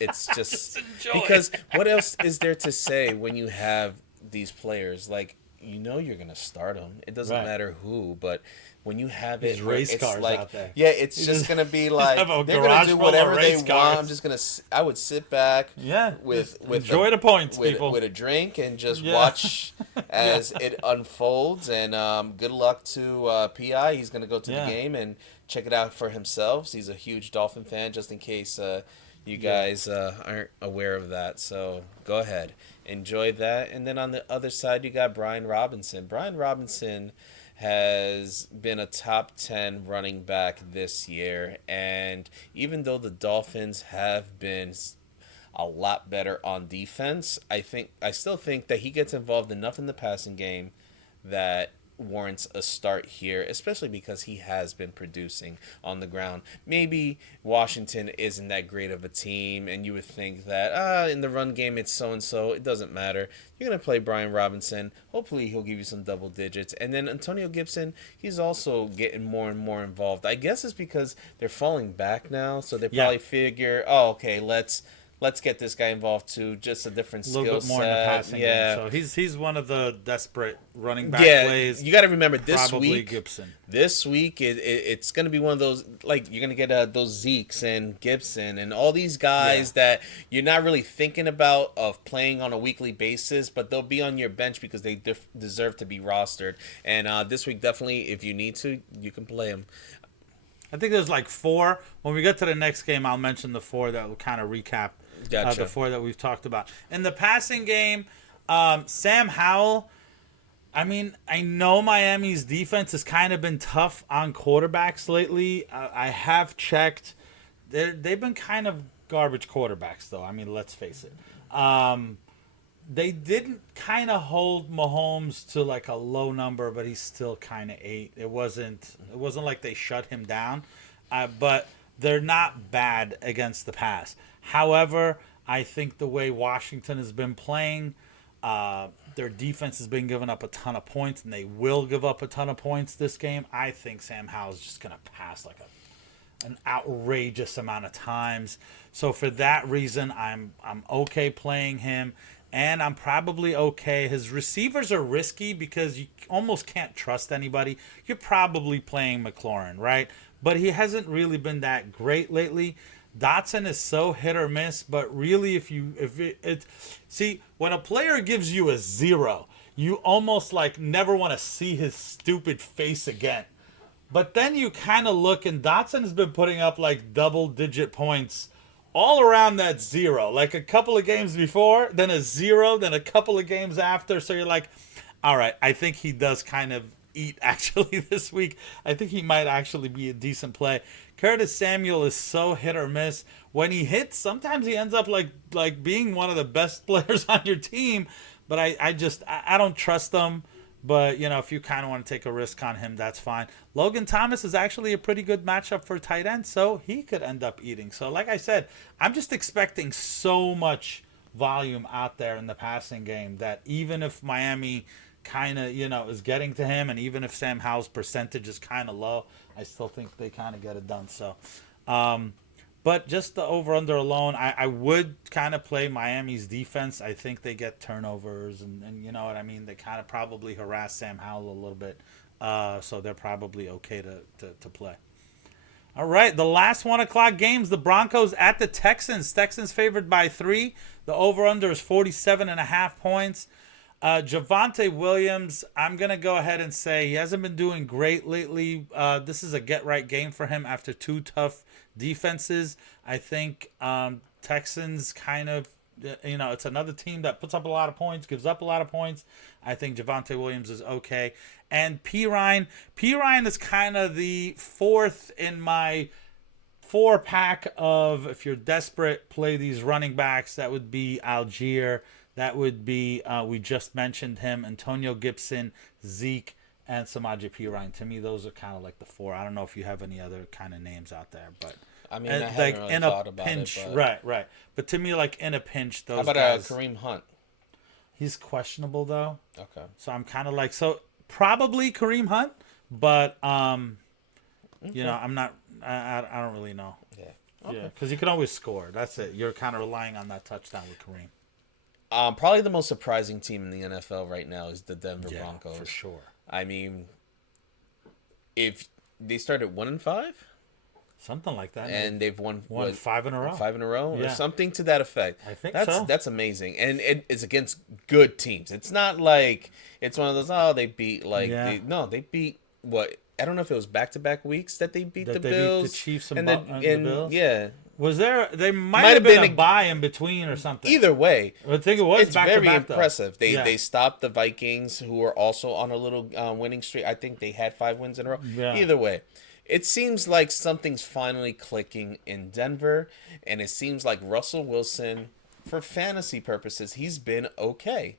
It's just enjoy. because what else is there to say when you have these players? Like, you know you're gonna start them. It doesn't Right. matter who, but when you have These it, where race it's cars like, out there. yeah, it's just gonna be like have a they're garage gonna do full of whatever they race want. cars. I'm just gonna, I would sit back, Yeah, with enjoy the points, people. with a drink and just Yeah. watch as it unfolds. And good luck to Pi. He's gonna go to Yeah. the game and check it out for himself. He's a huge Dolphin fan, just in case you guys aren't aware of that. So go ahead, enjoy that. And then on the other side, you got Brian Robinson. Brian Robinson has been a top 10 running back this year. And even though the Dolphins have been a lot better on defense, I still think that he gets involved enough in the passing game that warrants a start here, especially because he has been producing on the ground. Maybe Washington isn't that great of a team, and you would think that in the run game it's so-and-so, it doesn't matter. You're going to play Brian Robinson. Hopefully he'll give you some double digits. And then Antonio Gibson, he's also getting more and more involved. I guess it's because they're falling back now, so they probably figure, okay, let's get this guy involved too. Just a different skill set. A little bit more in the passing game. So he's one of the desperate running back plays. You got to remember this probably week. Gibson. This week it's going to be one of those, like, you're going to get those Zekes and Gibson and all these guys that you're not really thinking about of playing on a weekly basis, but they'll be on your bench because they deserve to be rostered. And this week, definitely, if you need to, you can play them. I think there's like 4. When we get to the next game, I'll mention the 4 that will kind of recap the 4 that we've talked about. In the passing game, Sam Howell, I mean, I know Miami's defense has kind of been tough on quarterbacks lately. I have checked. They've been kind of garbage quarterbacks, though. I mean, let's face it. They didn't kind of hold Mahomes to like a low number, but he's still kind of 8. It wasn't like they shut him down, but they're not bad against the pass. However, I think the way Washington has been playing, their defense has been giving up a ton of points, and they will give up a ton of points this game. I think Sam Howell's just going to pass like an outrageous amount of times. So for that reason, I'm okay playing him. And I'm probably okay. His receivers are risky because you almost can't trust anybody. You're probably playing McLaurin, right? But he hasn't really been that great lately. Dotson is so hit or miss, but really see, when a player gives you a 0, you almost like never want to see his stupid face again. But then you kind of look, and Dotson has been putting up like double-digit points all around that 0, like a couple of games before, then a 0, then a couple of games after. So you're like, all right, I think he does kind of eat actually this week. I think he might actually be a decent play. Curtis Samuel is so hit or miss. When he hits, sometimes he ends up like being one of the best players on your team. But I don't trust him. But, you know, if you kind of want to take a risk on him, that's fine. Logan Thomas is actually a pretty good matchup for tight end, so he could end up eating. So, like I said, I'm just expecting so much volume out there in the passing game that even if Miami kind of, you know, is getting to him, and even if Sam Howell's percentage is kind of low, I still think they kind of get it done. So, but just the over-under alone, I would kind of play Miami's defense. I think they get turnovers, and you know what I mean? They kind of probably harass Sam Howell a little bit, so they're probably okay to play. All right, the last 1 o'clock games, the Broncos at the Texans. Texans favored by 3. The over-under is 47.5 points. Javonte Williams, I'm going to go ahead and say he hasn't been doing great lately. This is a get-right game for him after 2 tough defenses. I think Texans kind of, you know, it's another team that puts up a lot of points, gives up a lot of points. I think Javonte Williams is okay. And P. Ryan is kind of the 4th in my 4-pack of, if you're desperate, play these running backs. That would be Algier. That would be, we just mentioned him, Antonio Gibson, Zeke, and Samaje Perine. To me, those are kind of like the 4. I don't know if you have any other kind of names out there, but I mean, I haven't really thought about pinch, it. But... Right. But to me, like in a pinch, those How about guys. Kareem Hunt? He's questionable though. Okay. So I'm kind of like, so probably Kareem Hunt, but you know, I'm not. I don't really know. Yeah. Okay. Yeah, because you can always score. That's it. You're kind of relying on that touchdown with Kareem. Probably the most surprising team in the NFL right now is the Denver Broncos. For sure. I mean, if they started 1-5, something like that, and they've won 5 in a row, or something to that effect. I think so. That's amazing, and it is against good teams. It's not like it's one of those. They beat they beat what? I don't know if it was back-to-back weeks that they beat the Bills, beat the Chiefs, and the Bills. Yeah. Was there? They might Might have have been been a a- bye in between or something. Either way, I think it was it's back to very back, though. impressive. They Yeah. they stopped the Vikings, who were also on a little winning streak. I think they had 5 wins in a row. Yeah. Either way, it seems like something's finally clicking in Denver, and it seems like Russell Wilson, for fantasy purposes, he's been okay.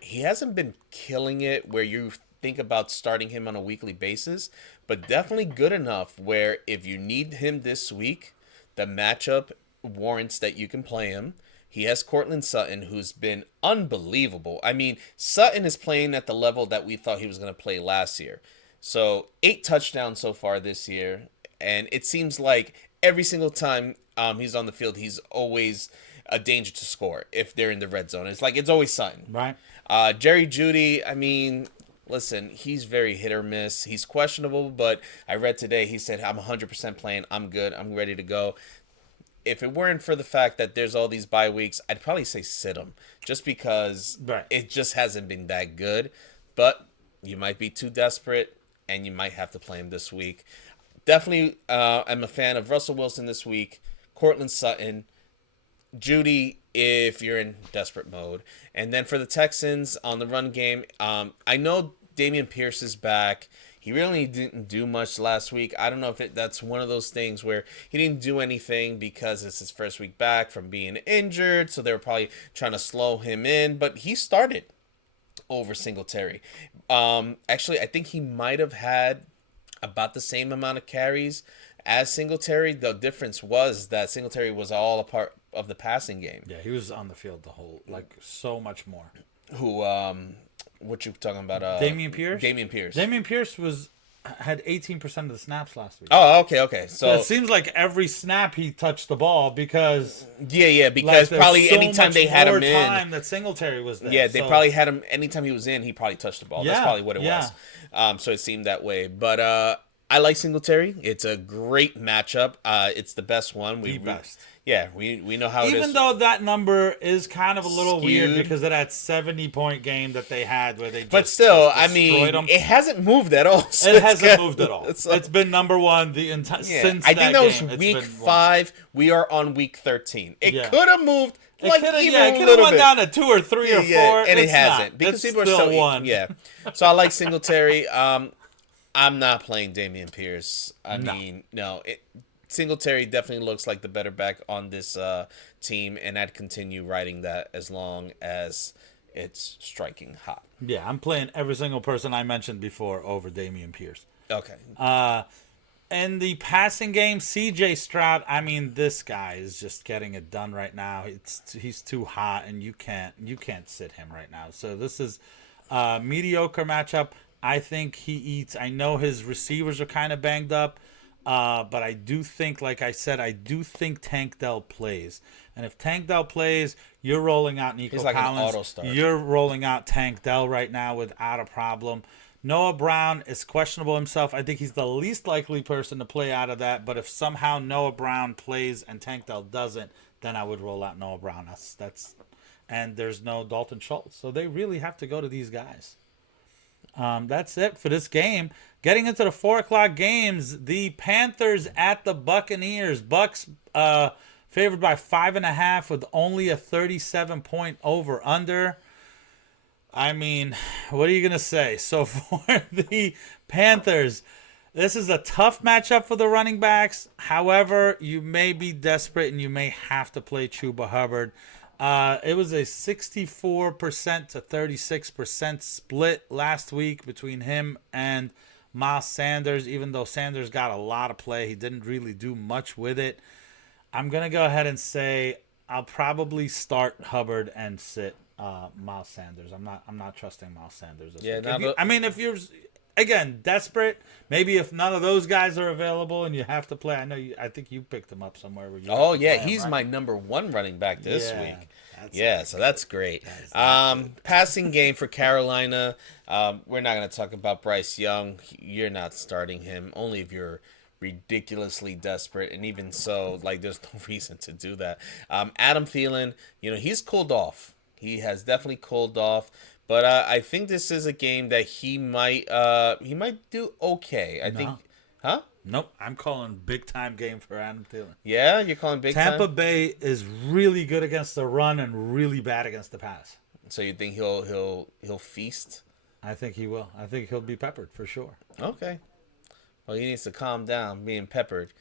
He hasn't been killing it where you think about starting him on a weekly basis, but definitely good enough where if you need him this week, the matchup warrants that you can play him. He has Cortland Sutton, who's been unbelievable. I mean, Sutton is playing at the level that we thought he was going to play last year. So 8 touchdowns so far this year, and it seems like every single time he's on the field, he's always a danger to score if they're in the red zone. It's like it's always Sutton. Right. Jerry Jeudy, I mean, listen, he's very hit or miss. He's questionable, but I read today he said, I'm 100% playing. I'm good. I'm ready to go. If it weren't for the fact that there's all these bye weeks, I'd probably say sit him just because it just hasn't been that good. But you might be too desperate, and you might have to play him this week. Definitely, I'm a fan of Russell Wilson this week, Cortland Sutton, Jeudy if you're in desperate mode. And then for the Texans on the run game, I know Dameon Pierce is back. He really didn't do much last week. I don't know if that's one of those things where he didn't do anything because it's his first week back from being injured, so they were probably trying to slow him in, but he started over Singletary. Actually, I think he might have had about the same amount of carries as Singletary. The difference was that Singletary was all a part of the passing game. Yeah, he was on the field the whole, like, so much more. Who, what you talking about? Dameon Pierce? Dameon Pierce. Dameon Pierce had 18% of the snaps last week. Oh, okay. So it seems like every snap he touched the ball because... Yeah, because like, probably so anytime they had him in... time that Singletary was there. Yeah, they probably had him... Anytime he was in, he probably touched the ball. Yeah, That's probably what it was. So it seemed that way. But I like Singletary. It's a great matchup. It's the best one. The best. Yeah, we know how it is. Even though that number is kind of a little weird Skewed. because of that 70-point game that they had where they just, But still, just I destroyed mean, them. it hasn't moved at all. So It hasn't moved at all. It's It's been number one the entire since I think that was game, it's week been 5. We are on week 13. It Yeah. could have moved It like could have even a went little bit. down to 2 or 3 or 4, and it It's hasn't not. because It's people are still so one. yeah. So I like Singletary. I'm not playing Dameon Pierce. I mean, no. Singletary definitely looks like the better back on this team, and I'd continue riding that as long as it's striking hot. Yeah, I'm playing every single person I mentioned before over Dameon Pierce. Okay. In the passing game, CJ Stroud, I mean, this guy is just getting it done right now. He's too hot, and you can't sit him right now. So this is a mediocre matchup. I think he eats. I know his receivers are kind of banged up, but I do think, like I said, I do think Tank Dell plays. And if Tank Dell plays, you're rolling out Nico He's like an Collins. auto start. You're rolling out Tank Dell right now without a problem. Noah Brown is questionable himself. I think he's the least likely person to play out of that. But if somehow Noah Brown plays and Tank Dell doesn't, then I would roll out Noah Brown. And there's no Dalton Schultz. So they really have to go to these guys. That's it for this game. Getting into the 4 o'clock games, the Panthers at the Buccaneers. Bucks favored by 5.5 with only a 37-point over-under. I mean, what are you going to say? So for the Panthers, this is a tough matchup for the running backs. However, you may be desperate and you may have to play Chuba Hubbard. It was a 64% to 36% split last week between him and Miles Sanders. Even though Sanders got a lot of play, he didn't really do much with it. I'm going to go ahead and say I'll probably start Hubbard and sit Miles Sanders. I'm not trusting Miles Sanders this week. If you're again desperate, maybe if none of those guys are available and you have to play, I think you picked him up somewhere where you He's right? my number 1 running back this week. So that's great. That Passing game for Carolina. We're not going to talk about Bryce Young. You're not starting him, only if you're ridiculously desperate, and even so, like, there's no reason to do that. Adam Thielen, he's cooled off. He has definitely cooled off, but I think this is a game that he might do okay. I think, huh? Nope. I'm calling big time game for Adam Thielen. Yeah, you're calling big Tampa time. Bay is really good against the run and really bad against the pass. So you think he'll feast? I think he will. I think he'll be peppered for sure. Okay. Well, he needs to calm down being peppered.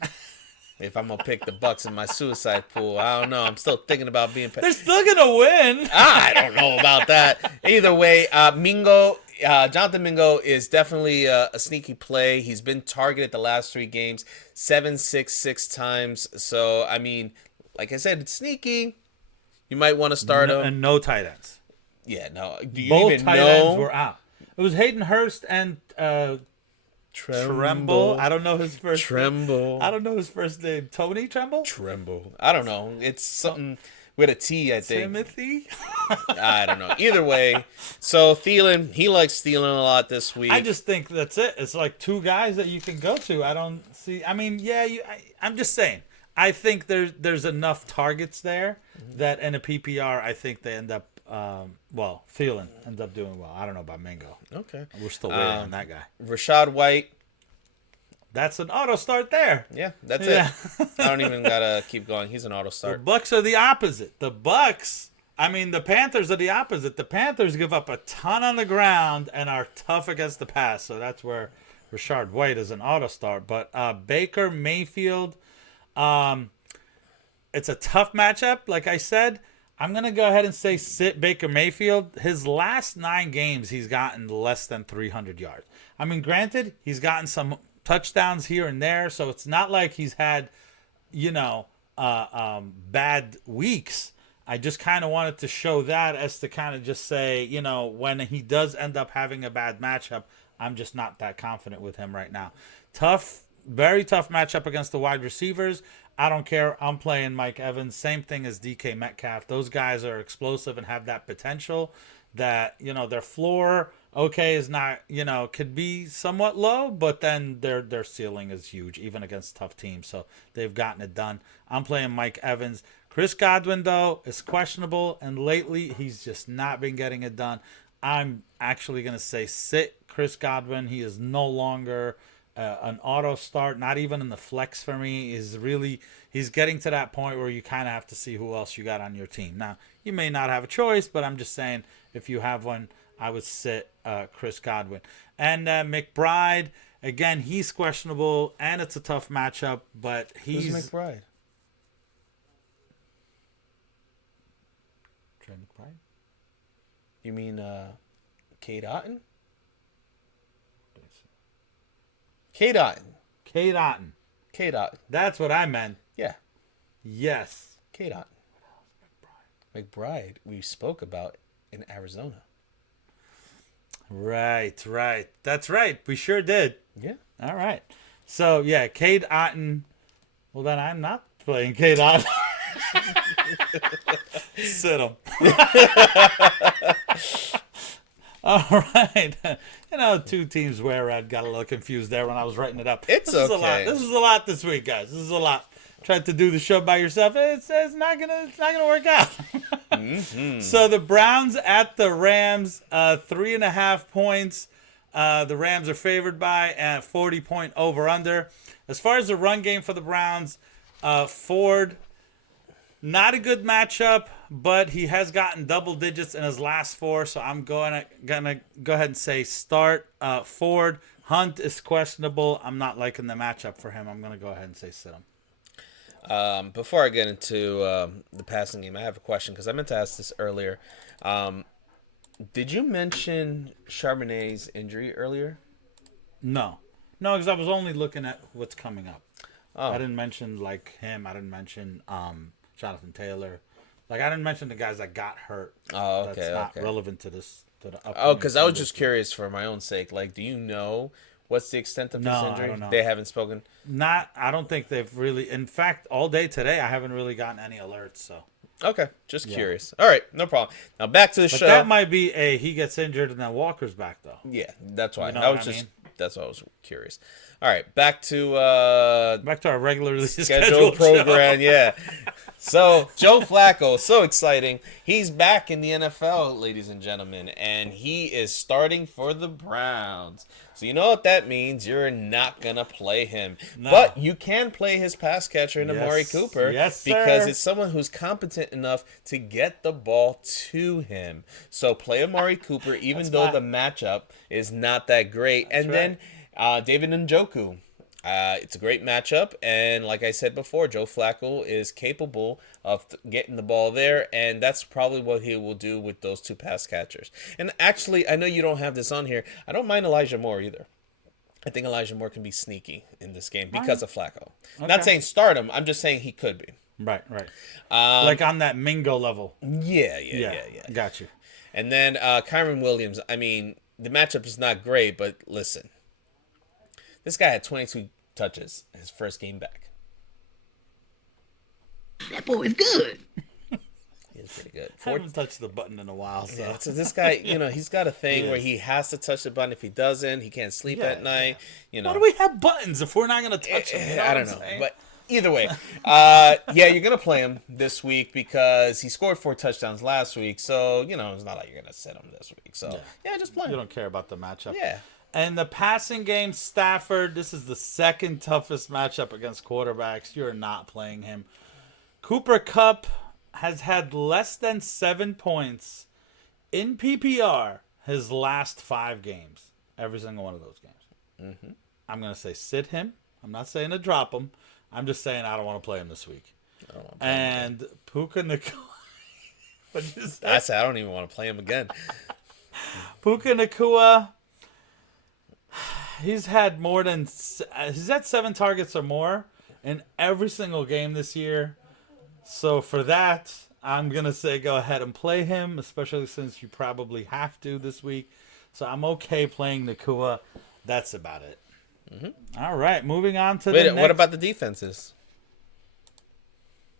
If I'm gonna pick the Bucks in my suicide pool, I don't know. I'm still thinking about being peppered. They're still gonna win. I don't know about that. Either way, Jonathan Mingo is definitely a sneaky play. He's been targeted the last 3 games, 6 times. So, I mean, like I said, it's sneaky. You might want to start him. And no tight ends. Yeah, no. Do you Both even tight know? ends were out. It was Hayden Hurst and Tremble. I don't know his first Tremble. I don't know his first name. Tony Tremble? Tremble. I don't know. It's something with a T, I think. Timothy? I don't know. Either way, so Thielen, he likes Thielen a lot this week. I just think that's it. It's like 2 guys that you can go to. I don't see. I mean, yeah, I'm just saying. I think there's enough targets there that in a PPR, I think they end up, Thielen ends up doing well. I don't know about Mingo. Okay. We're still waiting on that guy. Rashad White. That's an auto start there. Yeah, that's Yeah. it. I don't even gotta keep going. He's an auto The start. Bucks are the opposite. The Panthers are the opposite. The Panthers give up a ton on the ground and are tough against the pass. So that's where Rashard White is an auto start. But Baker Mayfield, it's a tough matchup. Like I said, I'm going to go ahead and say sit Baker Mayfield. His last 9 games, he's gotten less than 300 yards. I mean, granted, he's gotten some touchdowns here and there. So it's not like he's had, bad weeks. I just kind of wanted to show that as to kind of just say, when he does end up having a bad matchup, I'm just not that confident with him right now. Tough, very tough matchup against the wide receivers. I don't care. I'm playing Mike Evans. Same thing as DK Metcalf. Those guys are explosive and have that potential that, their floor, is not, could be somewhat low, but then their ceiling is huge, even against tough teams. So they've gotten it done. I'm playing Mike Evans. Chris Godwin, though, is questionable, and lately he's just not been getting it done. I'm actually going to say sit Chris Godwin. He is no longer an auto start, not even in the flex for me. He's getting to that point where you kind of have to see who else you got on your team. Now, you may not have a choice, but I'm just saying if you have one, I would sit Chris Godwin. And McBride, again, he's questionable, and it's a tough matchup, but he's... Who's McBride? Trey McBride? You mean Cade Otton? Cade Otton. Cade Otton. Cade Otton. That's what I meant. Yeah. Yes. Cade Otton. McBride, we spoke about in Arizona. Right. That's right. We sure did. Yeah. All right. So, yeah, Cade Otton. Well, then I'm not playing Cade Otton. Sit him. All right. 2 teams where I got a little confused there when I was writing it up. It's this is okay. A lot. This is a lot this week, guys. This is a lot. Tried to do the show by yourself. It's not gonna work out. So the Browns at the Rams, 3.5 points. The Rams are favored by 40-point over/under. As far as the run game for the Browns, Ford, not a good matchup, but he has gotten double digits in his last 4, so I'm gonna go ahead and say start Ford. Hunt is questionable. I'm not liking the matchup for him. I'm gonna go ahead and say sit him. Before I get into the passing game, I have a question because I meant to ask this earlier. Did you mention Charbonnet's injury earlier? No, because I was only looking at what's coming up. Oh. I didn't mention him. I didn't mention Jonathan Taylor. I didn't mention the guys that got hurt. Oh, okay, That's not okay. relevant to this. To the Oh, because I was just curious for my own sake. Do you know what's the extent of his No, I injury? don't know. They haven't spoken. I don't think they've really. In fact, all day today, I haven't really gotten any alerts. So. Okay, just curious. All right, no problem. Now back to the But show. that might be he gets injured and then Walker's back though. Yeah, that's why. You know I what was I just mean? that's why I was curious. All right, back to our regularly scheduled program. Yeah. So Joe Flacco, so exciting. He's back in the NFL, ladies and gentlemen, and he is starting for the Browns. So you know what that means. You're not going to play him. No. But you can play his pass catcher in Amari Cooper. Yes, sir. Because it's someone who's competent enough to get the ball to him. So play Amari Cooper, even though the matchup is not that great. That's then David Njoku. It's a great matchup, and like I said before, Joe Flacco is capable of getting the ball there, and that's probably what he will do with those two pass catchers. And actually, I know you don't have this on here. I don't mind Elijah Moore either. I think Elijah Moore can be sneaky in this game because of Flacco. Okay. Not saying start him. I'm just saying he could be. Right. Like on that Mingo level. Yeah. Got you. And then Kyron Williams. I mean, the matchup is not great, but listen. This guy had 22 touches his first game back. That boy is good. He's pretty good. I haven't touched the button in a while. So, so this guy, he's got a thing where he has to touch the button. If he doesn't, he can't sleep at night. Why do we have buttons if we're not going to touch them? I don't know. But either way, you're going to play him this week because he scored 4 touchdowns last week. So, it's not like you're going to sit him this week. So, just play him. You don't care about the matchup. Yeah. And the passing game, Stafford, this is the second toughest matchup against quarterbacks. You're not playing him. Cooper Kupp has had less than 7 points in PPR his last 5 games. Every single one of those games. Mm-hmm. I'm going to say sit him. I'm not saying to drop him. I'm just saying I don't want to play him this week. And Puka Nacua. I said I don't even want to play him again. Puka Nacua. He's had 7 targets or more in every single game this year. So for that, I'm going to say go ahead and play him, especially since you probably have to this week. So I'm okay playing Nacua. That's about it. Mm-hmm. All right, moving on to the next. What about the defenses?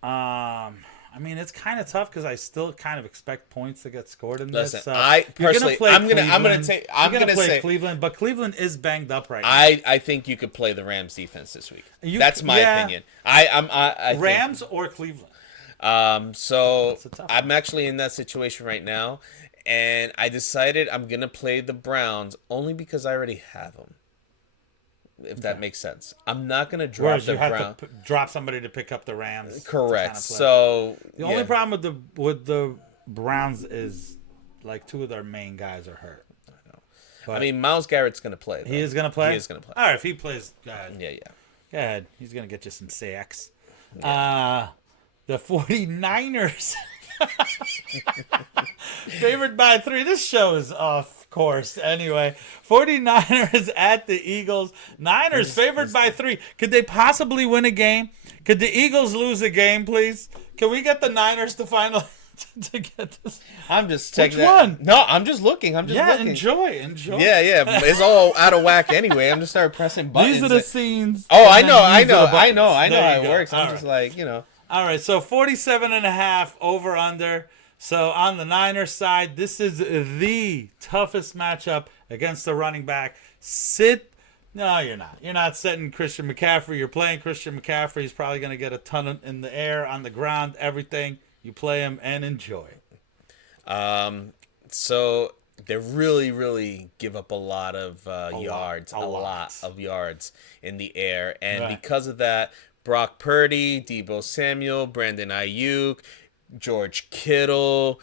I mean, it's kind of tough because I still kind of expect points to get scored in this. Listen, I personally, I'm gonna say Cleveland, but Cleveland is banged up right now. I think you could play the Rams defense this week. That's my opinion. I Rams or Cleveland. So I'm actually in that situation right now, and I decided I'm gonna play the Browns only because I already have them. If that makes sense, I'm not gonna drop the Browns. Drop somebody to pick up the Rams. Correct. So the only problem with the Browns is like 2 of their main guys are hurt. I know. But I mean, Myles Garrett's gonna play. He is gonna play. He is gonna play. All right, if he plays, go ahead. Yeah. Go ahead. He's gonna get you some sacks. Yeah. The 49ers. Favored by 3. This show is off course. Anyway, 49ers at the Eagles. Niners favored by 3. Could they possibly win a game? Could the Eagles lose a game, please? Can we get the Niners to finally to get this? I'm just checking. Which one? No, I'm just looking. I'm just looking. Enjoy. Yeah. It's all out of whack anyway. I'm just starting pressing buttons. These are the scenes. Oh, I know how it works. I'm just like, All right, so 47.5 over under. So on the Niners side, this is the toughest matchup against the running back. No, you're not. You're not setting Christian McCaffrey. You're playing Christian McCaffrey. He's probably going to get a ton in the air, on the ground, everything. You play him and enjoy. So they really, really give up a lot of yards. A lot of yards in the air. And because of that, Brock Purdy, Deebo Samuel, Brandon Ayuk, George Kittle,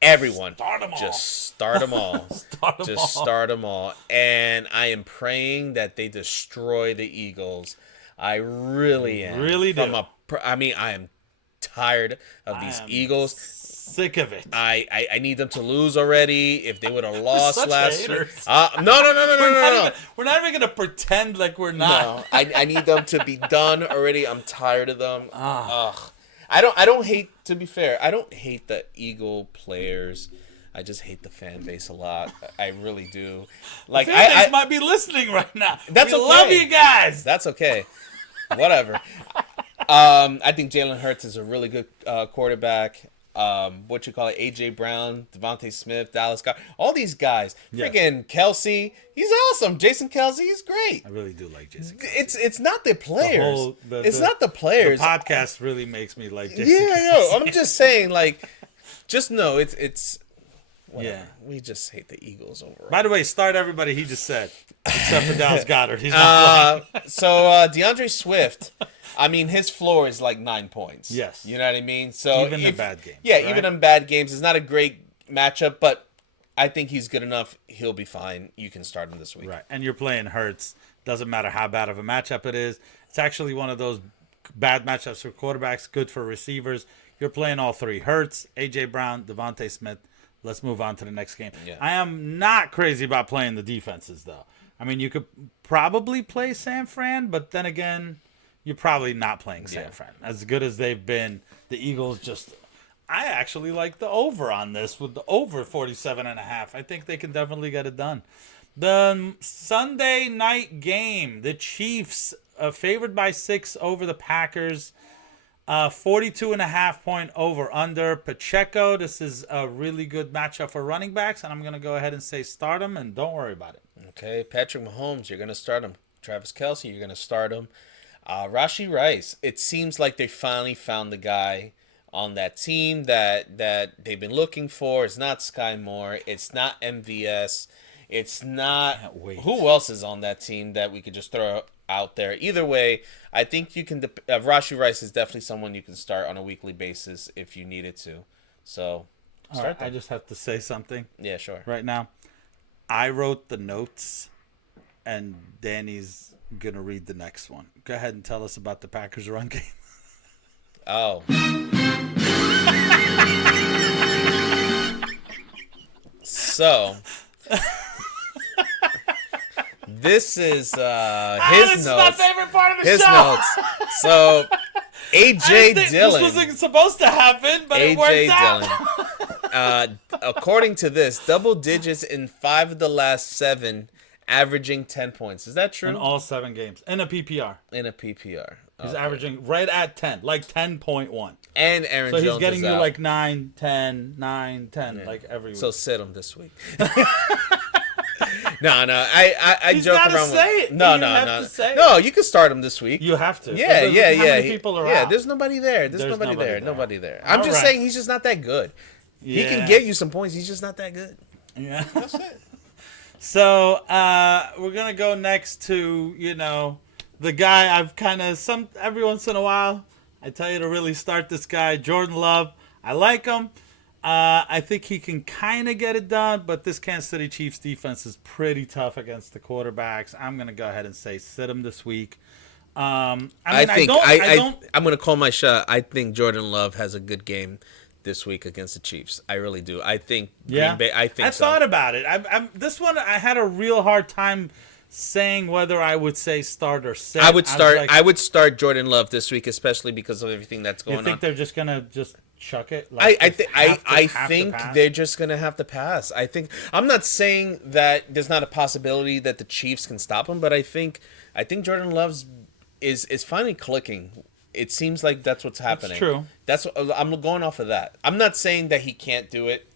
everyone. Just start them all. Start them all. And I am praying that they destroy the Eagles. I really am. Really do. I am tired of these Eagles. Sick of it. I need them to lose already. If they would have lost last week. No. We're not even going to pretend like we're not. No, I need them to be done already. I'm tired of them. I don't hate, to be fair, I don't hate the Eagle players. I just hate the fan base a lot. I really do. Like, the fan base might be listening right now. That's okay. Love you guys. That's okay. Whatever. I think Jalen Hurts is a really good quarterback. AJ Brown, Devontae Smith, Dallas Goedert, all these guys. Yes. Freaking Kelsey, he's awesome. Jason Kelsey, he's great. I really do like Jason. It's not the players. It's the- not the players. The podcast really makes me like Jason. Yeah, Kelsey. no, I'm just saying, like, just know it's. Whatever. Yeah. We just hate the Eagles overall. By the way, start everybody he just said, except for Dallas Goedert. He's not playing. So DeAndre Swift, I mean, his floor is like 9 points. Yes. You know what I mean? So Even in bad games, Yeah, right? even in bad games. It's not a great matchup, but I think he's good enough. He'll be fine. You can start him this week. Right, and you're playing Hurts. Doesn't matter how bad of a matchup it is. It's actually one of those bad matchups for quarterbacks, good for receivers. You're playing all three. Hurts, A.J. Brown, Devontae Smith. Let's move on to the next game. Yeah. I am not crazy about playing the defenses, though. I mean, you could probably play San Fran, but then again, you're probably not playing San Fran. As good as they've been, the Eagles just... I actually like the over on this with the over 47.5. I think they can definitely get it done. The Sunday night game, the Chiefs favored by 6 over the Packers. 42.5 point over under. Pacheco, this is a really good matchup for running backs, and I'm going to go ahead and say start him, and don't worry about it. Okay, Patrick Mahomes, you're going to start him. Travis Kelce, you're going to start him. Rashee Rice, it seems like they finally found the guy on that team that they've been looking for. It's not Sky Moore. It's not MVS. It's not... Can't wait. Who else is on that team that we could just throw out there? Either way, I think you can... Rashee Rice is definitely someone you can start on a weekly basis if you needed to. So, All right, I just have to say something Yeah, sure. right now. I wrote the notes, and Danny's going to read the next one. Go ahead and tell us about the Packers run game. Oh. So, this is his This is my notes. favorite part of the His show. notes. So, I AJ didn't think Dillon. This wasn't supposed to happen, but it AJ worked out. Dillon. According to this, double digits in 5 of the last 7, averaging 10 points. Is that true? In all 7 games. In a PPR. In a PPR. He's Okay. averaging right at 10, like 10.1. And Aaron So Jones he's getting is you out. like 9, 10, 9, 10, like every week. So sit him this week. No, I He's joke gotta around. say it. No, You no, have no. to say No, you can start him this week. you have to. Yeah, Because yeah, how yeah. many people are yeah, out? there's nobody there. There's nobody there. there. Nobody there. I'm just All right. saying he's just not that good. He Yeah. can get you some points. He's just not that good. Yeah. That's it. So we're gonna go next to the guy I've kind of every once in a while I tell you to really start this guy, Jordan Love. I like him. I think he can kind of get it done, but this Kansas City Chiefs defense is pretty tough against the quarterbacks. I'm gonna go ahead and say sit him this week. I don't. I'm gonna call my shot. I think Jordan Love has a good game this week against the Chiefs. I really do. I think Yeah, Green Bay, I think so. thought about it. This one I had a real hard time saying whether I would say start or sit. I would start. was like, I would start Jordan Love this week, especially because of everything that's You going think on. they're just gonna just chuck it? I Have to think pass? they're just gonna have to pass. I'm not saying that there's not a possibility that the Chiefs can stop him, but I think Jordan Love's is finally clicking. It seems like that's what's happening. true. I'm going off of that. I'm not saying that he can't do it.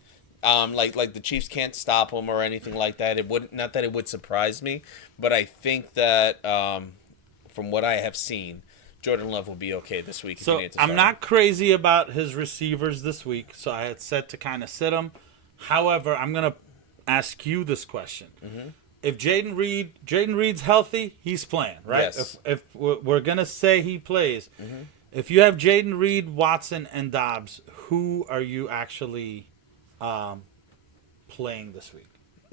Like the Chiefs can't stop him or anything like that. It would not that it would surprise me, but I think that from what I have seen, Jordan Love will be okay this week. If you So need to I'm start not him. crazy about his receivers this week, so I had set to kind of sit him. However, I'm gonna ask you this question: If Jaden Reed's healthy, he's playing, right? Yes. If we're gonna say he plays, if you have Jaden Reed, Watson, and Dobbs, who are you actually playing this week?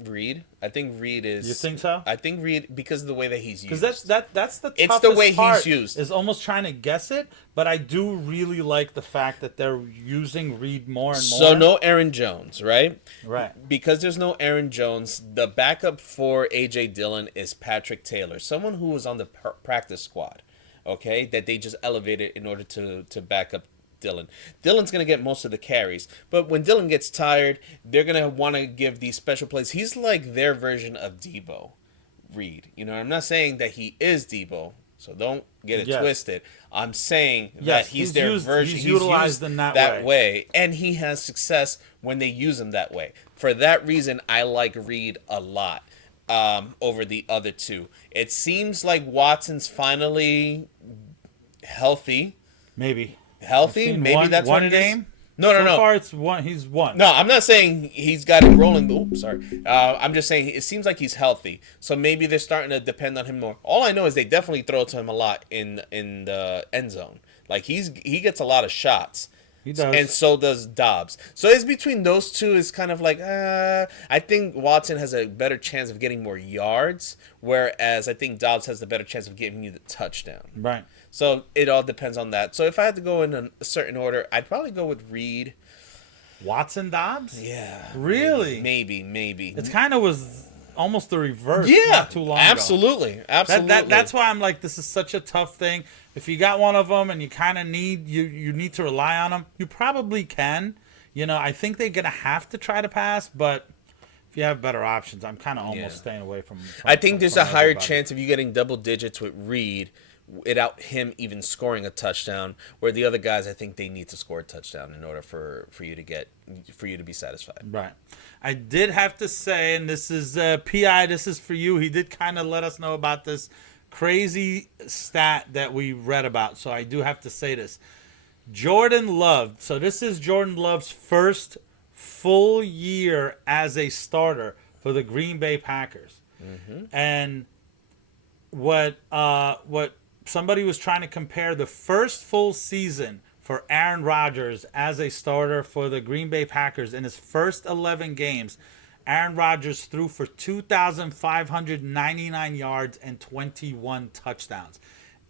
Reed. I think Reed is. You think so? I think Reed because of the way that he's used. Because that's the It's toughest the way he's part, used. is almost trying to guess it, but I do really like the fact that they're using Reed more and more. So no Aaron Jones, right? Right. Because there's no Aaron Jones, the backup for AJ Dillon is Patrick Taylor, someone who was on the practice squad, okay, that they just elevated in order to back up Dillon. Dillon's going to get most of the carries, but when Dillon gets tired, they're going to want to give these special plays. He's like their version of Debo Reed. I'm not saying that he is Debo So don't get it Yes. twisted. I'm saying Yes, that he's their version. he's utilized in that way. And he has success when they use him that way. For that reason, I like Reed a lot over the other two. It seems like Watson's finally healthy. Maybe. Maybe that's one what it game. is. No. So far, it's one. He's won. No, I'm not saying he's got it rolling. Oops, sorry. I'm just saying it seems like he's healthy. So maybe they're starting to depend on him more. All I know is they definitely throw to him a lot in the end zone. Like he gets a lot of shots. He does. And so does Dobbs. So it's between those two is kind of like, I think Watson has a better chance of getting more yards, whereas I think Dobbs has the better chance of giving you the touchdown. Right. So it all depends on that. So if I had to go in a certain order, I'd probably go with Reed. Watson, Dobbs. Yeah. Really? Maybe. It kind of was almost the reverse. Yeah. Not too long ago. Absolutely. That's why I'm like, this is such a tough thing. If you got one of them and you kind of need you need to rely on them, you probably can. I think they're gonna have to try to pass, but if you have better options, I'm kind of almost staying away from I think there's a higher everybody. chance of you getting double digits with Reed without him even scoring a touchdown, where the other guys, I think they need to score a touchdown in order for you to be satisfied. Right. I did have to say, and this is PI, this is for you. He did kind of let us know about this crazy stat that we read about. So I do have to say this. Jordan Love. So this is Jordan Love's first full year as a starter for the Green Bay Packers. Mm-hmm. And what somebody was trying to compare the first full season for Aaron Rodgers as a starter for the Green Bay Packers. In his first 11 games, Aaron Rodgers threw for 2,599 yards and 21 touchdowns.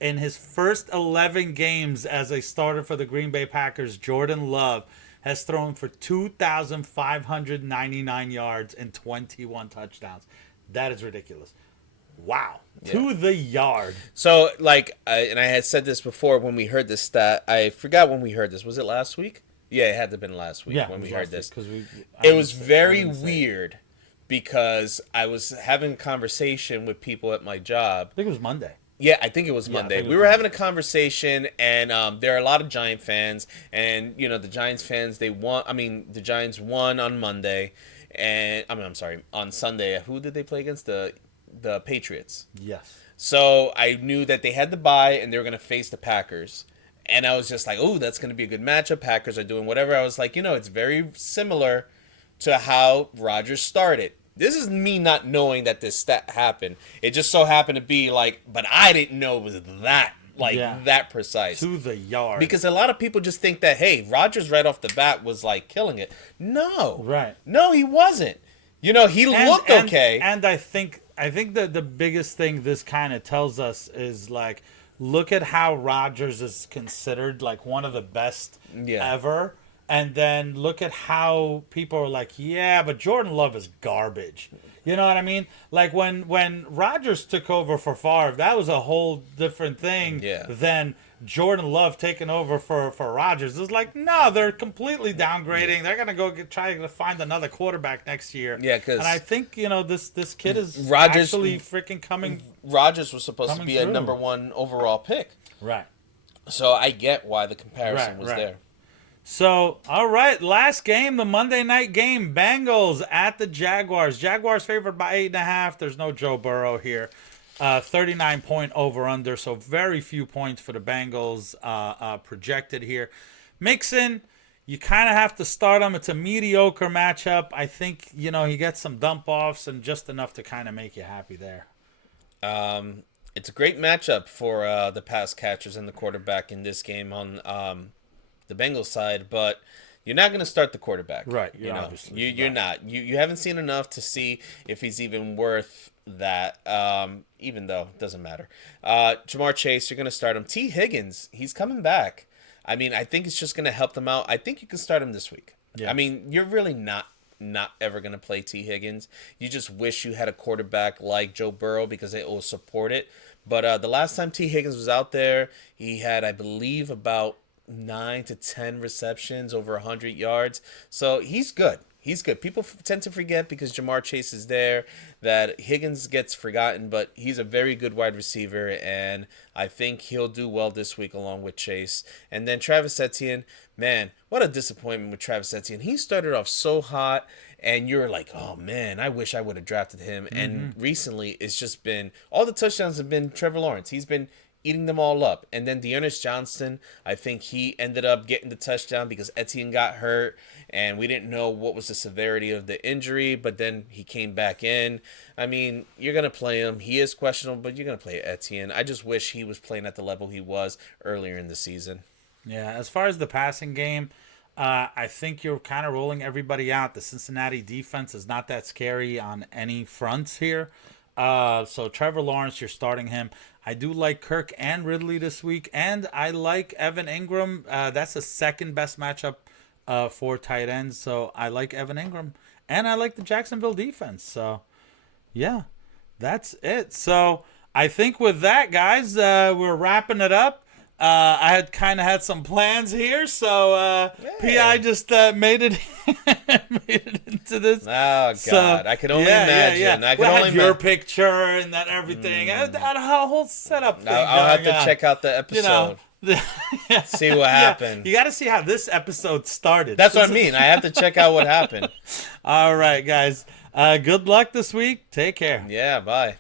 In his first 11 games as a starter for the Green Bay Packers, Jordan Love has thrown for 2,599 yards and 21 touchdowns. That is ridiculous. Wow. Yeah. To the yard. So, and I had said this before when we heard this stat. I forgot when we heard this. Was it last week? Yeah, it had to have been last week when we heard this. It was very weird because I was having a conversation with people at my job. I think it was Monday. Yeah, I think it was Monday. We were having a conversation, and there are a lot of Giant fans, and the Giants fans, the Giants won on Monday, and I'm sorry, on Sunday. Who did they play against? The Patriots. Yes. So I knew that they had the bye, and they were going to face the Packers. And I was just like, oh, that's going to be a good matchup. Packers are doing whatever. I was like, it's very similar to how Rodgers started. This is me not knowing that this stat happened. It just so happened to be but I didn't know it was that precise. To the yard. Because a lot of people just think that, hey, Rodgers right off the bat was killing it. No. Right. No, he wasn't. He looked okay. And I think that the biggest thing this kind of tells us is look at how Rodgers is considered one of the best ever. And then look at how people are like, yeah, but Jordan Love is garbage. You know what I mean? When Rodgers took over for Favre, that was a whole different thing than Jordan Love taking over for Rodgers. It's no, they're completely downgrading. They're gonna go try to find another quarterback next year. Yeah, and I think this kid is Rodgers, actually freaking coming. Rodgers was supposed to be through. a number 1 overall pick. Right. So I get why the comparison was there. So, all right, last game, the Monday night game, Bengals at the Jaguars. Jaguars favored by 8.5. There's no Joe Burrow here. 39-point over-under, so very few points for the Bengals projected here. Mixon, you kind of have to start him. It's a mediocre matchup. I think, he gets some dump-offs and just enough to kind of make you happy there. It's a great matchup for the pass catchers and the quarterback in this game on the Bengals side, but you're not going to start the quarterback. Right. You're not. You haven't seen enough to see if he's even worth that, even though it doesn't matter. Jamar Chase, you're going to start him. T. Higgins, he's coming back. I think it's just going to help them out. I think you can start him this week. Yeah. You're really not ever going to play T. Higgins. You just wish you had a quarterback like Joe Burrow because it will support it. But the last time T. Higgins was out there, he had, I believe, about 9 to 10 receptions, over 100 yards. So he's good. He's good. People tend to forget because Jamar Chase is there that Higgins gets forgotten, but he's a very good wide receiver, and I think he'll do well this week along with Chase. And then Travis Etienne, man, what a disappointment with Travis Etienne. He started off so hot, and you're like, oh, man, I wish I would have drafted him. And recently, it's just been all the touchdowns have been Trevor Lawrence. He's been eating them all up. And then Dearness Johnson, I think he ended up getting the touchdown because Etienne got hurt, and we didn't know what was the severity of the injury, but then he came back in. I mean, you're going to play him. He is questionable, but you're going to play Etienne. I just wish he was playing at the level he was earlier in the season. Yeah, as far as the passing game, I think you're kind of rolling everybody out. The Cincinnati defense is not that scary on any fronts here. So Trevor Lawrence, you're starting him. I do like Kirk and Ridley this week, and I like Evan Ingram. That's the second best matchup for tight ends. So I like Evan Ingram, and I like the Jacksonville defense. So, yeah, that's it. So I think with that, guys, we're wrapping it up. I had kind of had some plans here, so Pi just made it into this. Oh God, So, I could only imagine. I could we only had your picture and that everything. I had a whole setup thing. I'll have going to on. check out the episode. See what happened. You got to see how this episode started. That's what I mean. I have to check out what happened. All right, guys. Good luck this week. Take care. Yeah, bye.